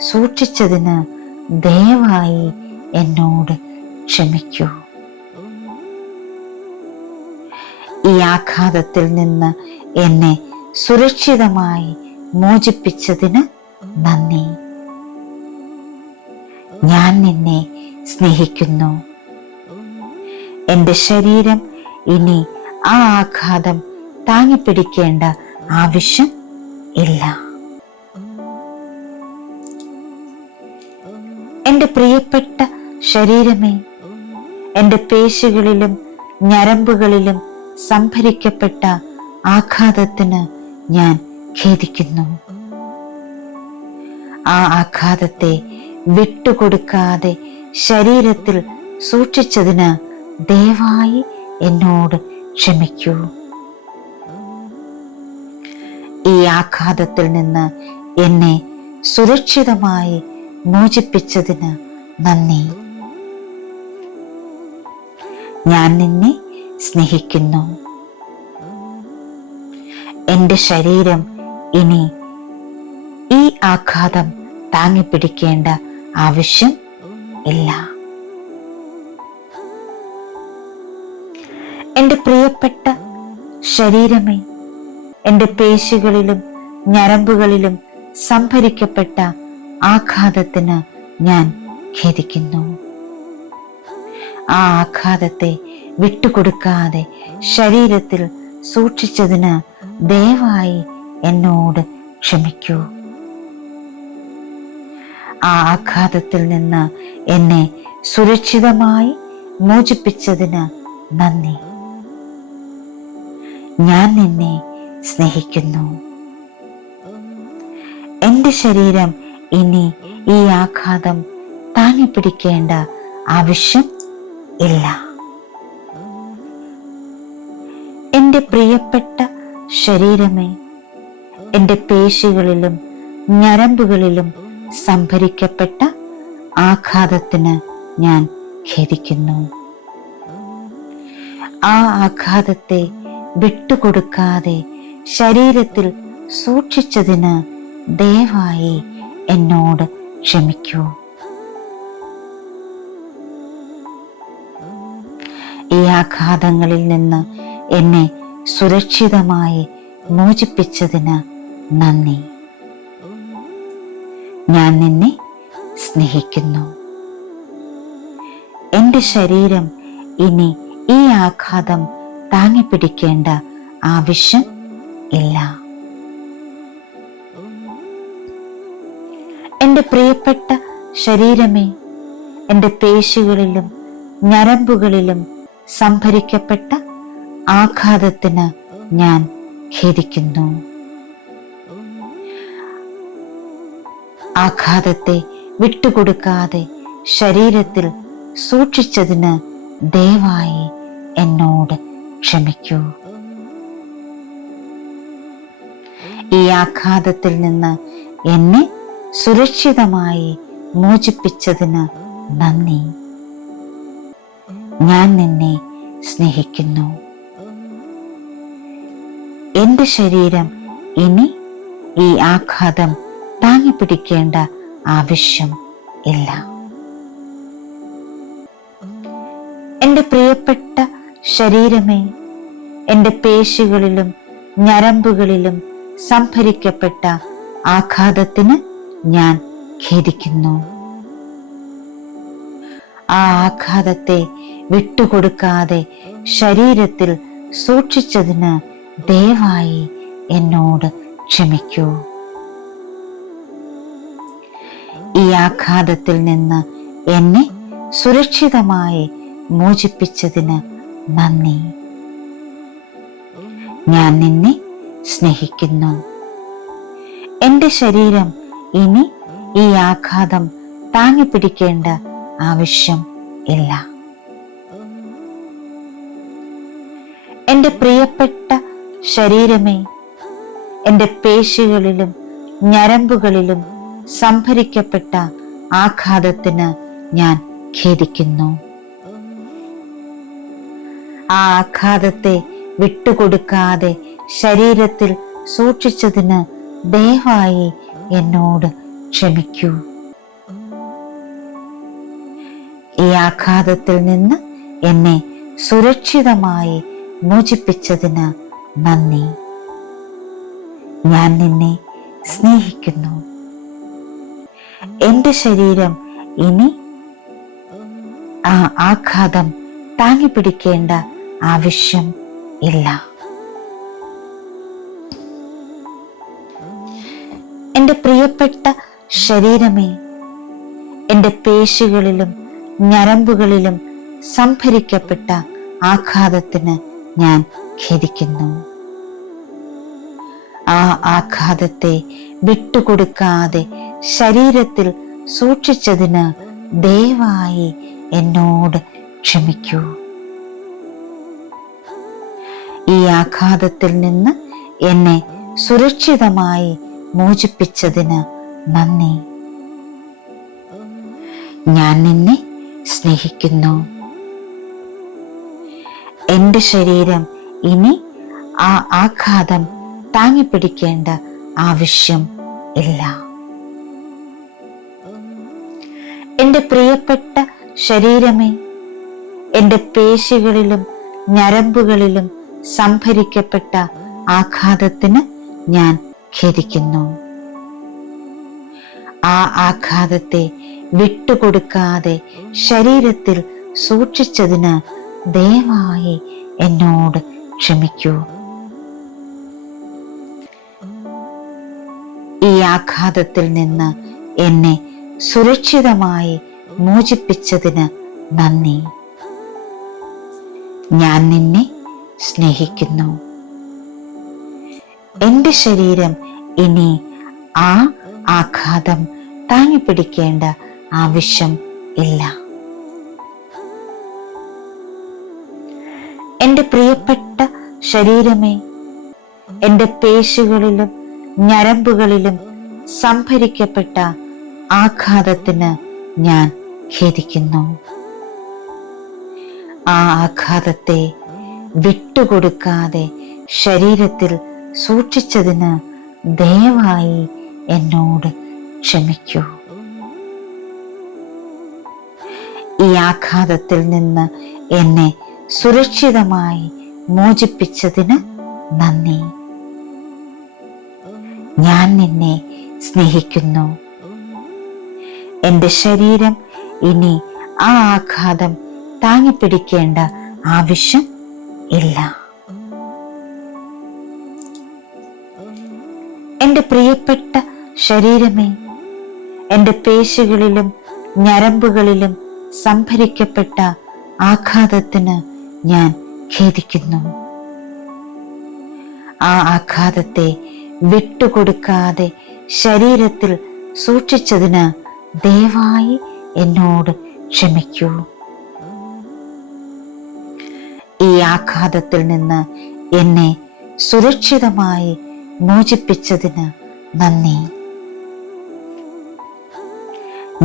സൂക്ഷിച്ചതിന് ദയവായി എന്നോട് ക്ഷമിക്കൂ. ഈ ആഘാതത്തിൽ നിന്ന് എന്നെ സുരക്ഷിതമായി മോചിപ്പിച്ചതിന് നന്ദി. ഞാൻ നിന്നെ സ്നേഹിക്കുന്നു. എൻ്റെ ശരീരം ഇനി ആ ആഘാതം താങ്ങിപ്പിടിക്കേണ്ട ആവശ്യം ഇല്ല. എൻ്റെ പ്രിയപ്പെട്ട ശരീരമേ, എൻ്റെ പേശികളിലും ഞരമ്പുകളിലും സംഭരിക്കപ്പെട്ട ആഘാതത്തിന് ഞാൻ ഖേദിക്കുന്നു. ആ ആഘാതത്തെ വിട്ടുകൊടുക്കാതെ ശരീരത്തിൽ സൂക്ഷിച്ചതിന് ദയവായി എന്നോട് ക്ഷമിക്കൂ. ഈ ആഘാതത്തിൽ നിന്ന് എന്നെ സുരക്ഷിതമായി മോചിപ്പിച്ചതിന് നന്ദി. ഞാൻ നിന്നെ സ്നേഹിക്കുന്നു. എൻ്റെ ശരീരം ഇനി ഈ ആഘാതം താങ്ങിപ്പിടിക്കേണ്ട ആവശ്യം ഇല്ല. എൻ്റെ പ്രിയപ്പെട്ട ശരീരമേ, എൻ്റെ പേശികളിലും ഞരമ്പുകളിലും സംഭരിക്കപ്പെട്ട ആഘാതത്തിന് ഞാൻ ഖേദിക്കുന്നു. ആ ആഘാതത്തെ വിട്ടുകൊടുക്കാതെ ശരീരത്തിൽ സൂക്ഷിച്ചതിന് ദയവായി എന്നോട് ക്ഷമിക്കൂ. ആ ആഘാതത്തിൽ നിന്ന് എന്നെ സുരക്ഷിതമായി മോചിപ്പിച്ചതിന് നന്ദി. ഞാൻ നിന്നെ സ്നേഹിക്കുന്നു. എൻ്റെ ശരീരം ഇനി ഈ ആഘാതം താങ്ങിപ്പിടിക്കേണ്ട ആവശ്യം ഇല്ല. എൻ്റെ പ്രിയപ്പെട്ട ശരീരമേ, എൻ്റെ പേശികളിലും ഞരമ്പുകളിലും സംഭരിക്കപ്പെട്ട ആഘാതത്തിന് ഞാൻ ഖേദിക്കുന്നു. ആ ആഘാതത്തെ വിട്ടുകൊടുക്കാതെ ശരീരത്തിൽ സൂക്ഷിച്ചതിന് ദയവായി എന്നോട് ക്ഷമിക്കൂ. ഈ ആഘാതങ്ങളിൽ നിന്ന് എന്നെ സുരക്ഷിതമായി മോചിപ്പിച്ചതിന് നന്ദി. ഞാൻ നിന്നെ സ്നേഹിക്കുന്നു. എൻ്റെ ശരീരം ഇനി ഈ ആഘാതം താങ്ങിപ്പിടിക്കേണ്ട ആവശ്യം ഇല്ല. എൻ്റെ പ്രിയപ്പെട്ട ശരീരമേ, എൻ്റെ പേശികളിലും ഞരമ്പുകളിലും സംഭരിക്കപ്പെട്ട ആഘാതത്തിന് ഞാൻ ഖേദിക്കുന്നു. ആഘാതത്തെ വിട്ടുകൊടുക്കാതെ ശരീരത്തിൽ സൂക്ഷിച്ചതിന് ദയവായി എന്നോട് ക്ഷമിക്കൂ. ഈ ആഘാതത്തിൽ നിന്ന് എന്നെ സുരക്ഷിതമായി മോചിപ്പിച്ചതിന് നന്ദി. ഞാൻ നിന്നെ സ്നേഹിക്കുന്നു. എന്റെ ശരീരം ഇനി ഈ ആഘാതം താങ്ങിപ്പിടിക്കേണ്ട ആവശ്യം ഇല്ല. എന്റെ പ്രിയപ്പെട്ട ശരീരമേ, എന്റെ പേശികളിലും ഞരമ്പുകളിലും സംഭരിക്കപ്പെട്ട ആഘാതത്തിന് ഞാൻ ഖേദിക്കുന്നു. ആ ആഘാതത്തെ വിട്ടുകൊടുക്കാതെ ശരീരത്തിൽ സൂക്ഷിച്ചതിന് ദയവായി എന്നോട് ക്ഷമിക്കൂ. ഈ ആഘാതത്തിൽ നിന്ന് എന്നെ സുരക്ഷിതമായി മോചിപ്പിച്ചതിന് നന്ദി. ഞാൻ നിന്നെ സ്നേഹിക്കുന്നു. എന്റെ ശരീരം ഇനി ഈ ആഘാതം താങ്ങിപ്പിടിക്കേണ്ട ആവശ്യം ഇല്ല. എന്റെ പ്രിയപ്പെട്ട ശരീരമേ, എന്റെ പേശികളിലും ഞരമ്പുകളിലും സംഭരിക്കപ്പെട്ട ആഘാതത്തിന് ഞാൻ ഖേദിക്കുന്നു. ആ ആഘാതത്തെ വിട്ടുകൊടുക്കാതെ ശരീരത്തിൽ സൂക്ഷിച്ചതിന് ദയവായി എന്നോട് ക്ഷമിക്കൂ. ഈ ആഘാതത്തിൽ നിന്ന് എന്നെ സുരക്ഷിതമായി മോചിപ്പിച്ചതിന് നന്ദി. ഞാൻ നിന്നെ സ്നേഹിക്കുന്നു. എന്റെ ശരീരം ഇനി ആ ആഘാതം താങ്ങിപ്പിടിക്കേണ്ട ആവശ്യം ഇല്ല. എന്റെ പ്രിയപ്പെട്ട ശരീരമേ, എന്റെ പേശികളിലും ഞരമ്പുകളിലും സംഭരിക്കപ്പെട്ട ആഘാതത്തിന് ഞാൻ ഖേദിക്കുന്നു. ആ ആഘാതത്തെ വിട്ടുകൊടുക്കാതെ ശരീരത്തിൽ സൂക്ഷിച്ചതിന് ദയവായി എന്നോട് ക്ഷമിക്കൂ. ഈ ആഘാതത്തിൽ നിന്ന് എന്നെ സുരക്ഷിതമായി മോചിപ്പിച്ചതിന് നന്ദി. ഞാൻ നിന്നെ സ്നേഹിക്കുന്നു. എന്റെ ശരീരം ഇനി ആ ആഘാതം താങ്ങിപ്പിടിക്കേണ്ട ആവശ്യം ഇല്ല. എന്റെ പ്രിയപ്പെട്ട ശരീരമേ, എന്റെ പേശികളിലും ഞരമ്പുകളിലും സംഭരിക്കപ്പെട്ട ആഘാതത്തിന് ഞാൻ ഖേദിക്കുന്നു. ആ ആഘാതത്തെ വിട്ടുകൊടുക്കാതെ ശരീരത്തിൽ സൂക്ഷിച്ചതിന് ദയവായി എന്നോട് ക്ഷമിക്കൂ. ഈ ആഘാതത്തിൽ നിന്ന് എന്നെ സുരക്ഷിതമായി മോചിപ്പിച്ചതിന് നന്ദി. ഞാൻ നിന്നെ സ്നേഹിക്കുന്നു. എന്റെ ശരീരം ഇനി ആ ആഘാതം താങ്ങിപ്പിടിക്കേണ്ട ആവശ്യം ഇല്ല. എന്റെ പ്രിയപ്പെട്ട ശരീരമേ, എന്റെ പേശികളിലും ഞരമ്പുകളിലും സംഭരിക്കപ്പെട്ട ആഘാതത്തിന് ഞാൻ ഖേദിക്കുന്നു. ആ ആഘാതത്തെ വിട്ടുകൊടുക്കാതെ ശരീരത്തിൽ സൂക്ഷിച്ചതിന് ദയവായി എന്നോട് ക്ഷമിക്കൂ. ഈ ആഘാതത്തിൽ നിന്ന് എന്നെ സുരക്ഷിതമായി മോചിപ്പിച്ചതിന് നന്ദി. ഞാൻ നിന്നെ സ്നേഹിക്കുന്നു. എന്റെ ശരീരം ഇനി ആ ആഘാതം താങ്ങിപ്പിടിക്കേണ്ട ആവശ്യം ഇല്ല. എന്റെ പ്രിയപ്പെട്ട ശരീരമേ, എന്റെ പേശികളിലും ഞരമ്പുകളിലും സംഭരിക്കപ്പെട്ട ആഘാതത്തിന് ഞാൻ ഖേദിക്കുന്നു. ആ ആഘാതത്തെ വിട്ടുകൊടുക്കാതെ ശരീരത്തിൽ സൂക്ഷിച്ചതിന് ദയവായി എന്നോട് ക്ഷമിക്കൂ. ഈ ആഘാതത്തിൽ നിന്ന് എന്നെ സുരക്ഷിതമായി മോചിപ്പിച്ചതിന് നന്ദി.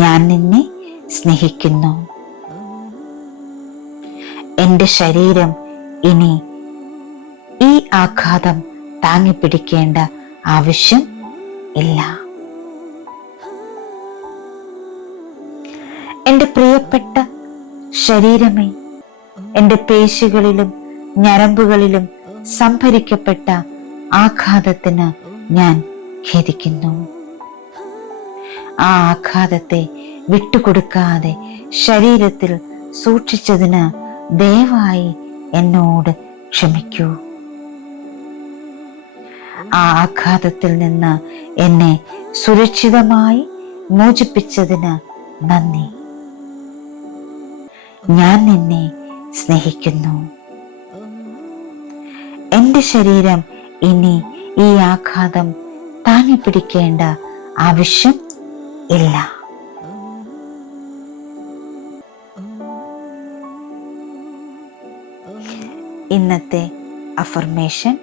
ഞാൻ നിന്നെ സ്നേഹിക്കുന്നു. എൻ്റെ ശരീരം ഇനി ഈ ആഘാതം താങ്ങിപ്പിടിക്കേണ്ട ആവശ്യം ഇല്ല. എൻ്റെ പ്രിയപ്പെട്ട ശരീരമേ, എൻ്റെ പേശികളിലും ഞരമ്പുകളിലും സംഭരിക്കപ്പെട്ട ആഘാതത്തിന് ഞാൻ ഖേദിക്കുന്നു. ആ ആഘാതത്തെ വിട്ടുകൊടുക്കാതെ ശരീരത്തിൽ സൂക്ഷിച്ചതിന് ദയവായി എന്നോട് ക്ഷമിക്കൂ. ആ ആഘാതത്തിൽ നിന്ന് എന്നെ സുരക്ഷിതമായി മോചിപ്പിച്ചതിന് നന്ദി. ഞാൻ നിന്നെ സ്നേഹിക്കുന്നു. എൻ്റെ ശരീരം ഇനി ഈ ആഘാതം താങ്ങിപ്പിടിക്കേണ്ട ആവശ്യം ഇല്ല. ഇന്നത്തെ affirmation: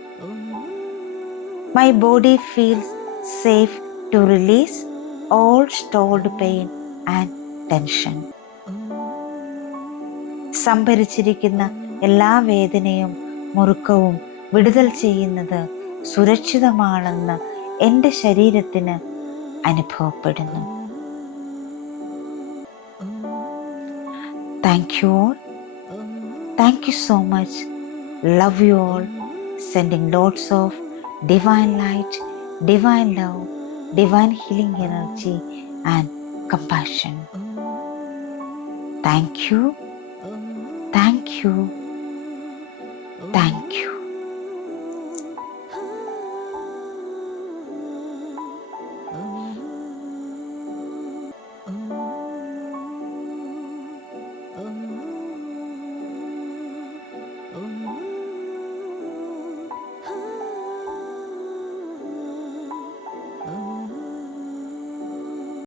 My body feels safe to release all stored pain and tension. സംഭരിച്ചിരിക്കുന്ന എല്ലാ വേദനയും മുറുക്കവും വിടുതൽ ചെയ്യുന്നത് സുരക്ഷിതമാണെന്ന് എൻ്റെ ശരീരത്തിന് അനുഭവപ്പെടുന്നു. Thank you all. Thank you so much. Love you all. Sending lots of divine light, divine love, divine healing energy and compassion. Thank you. Thank you. Thank you.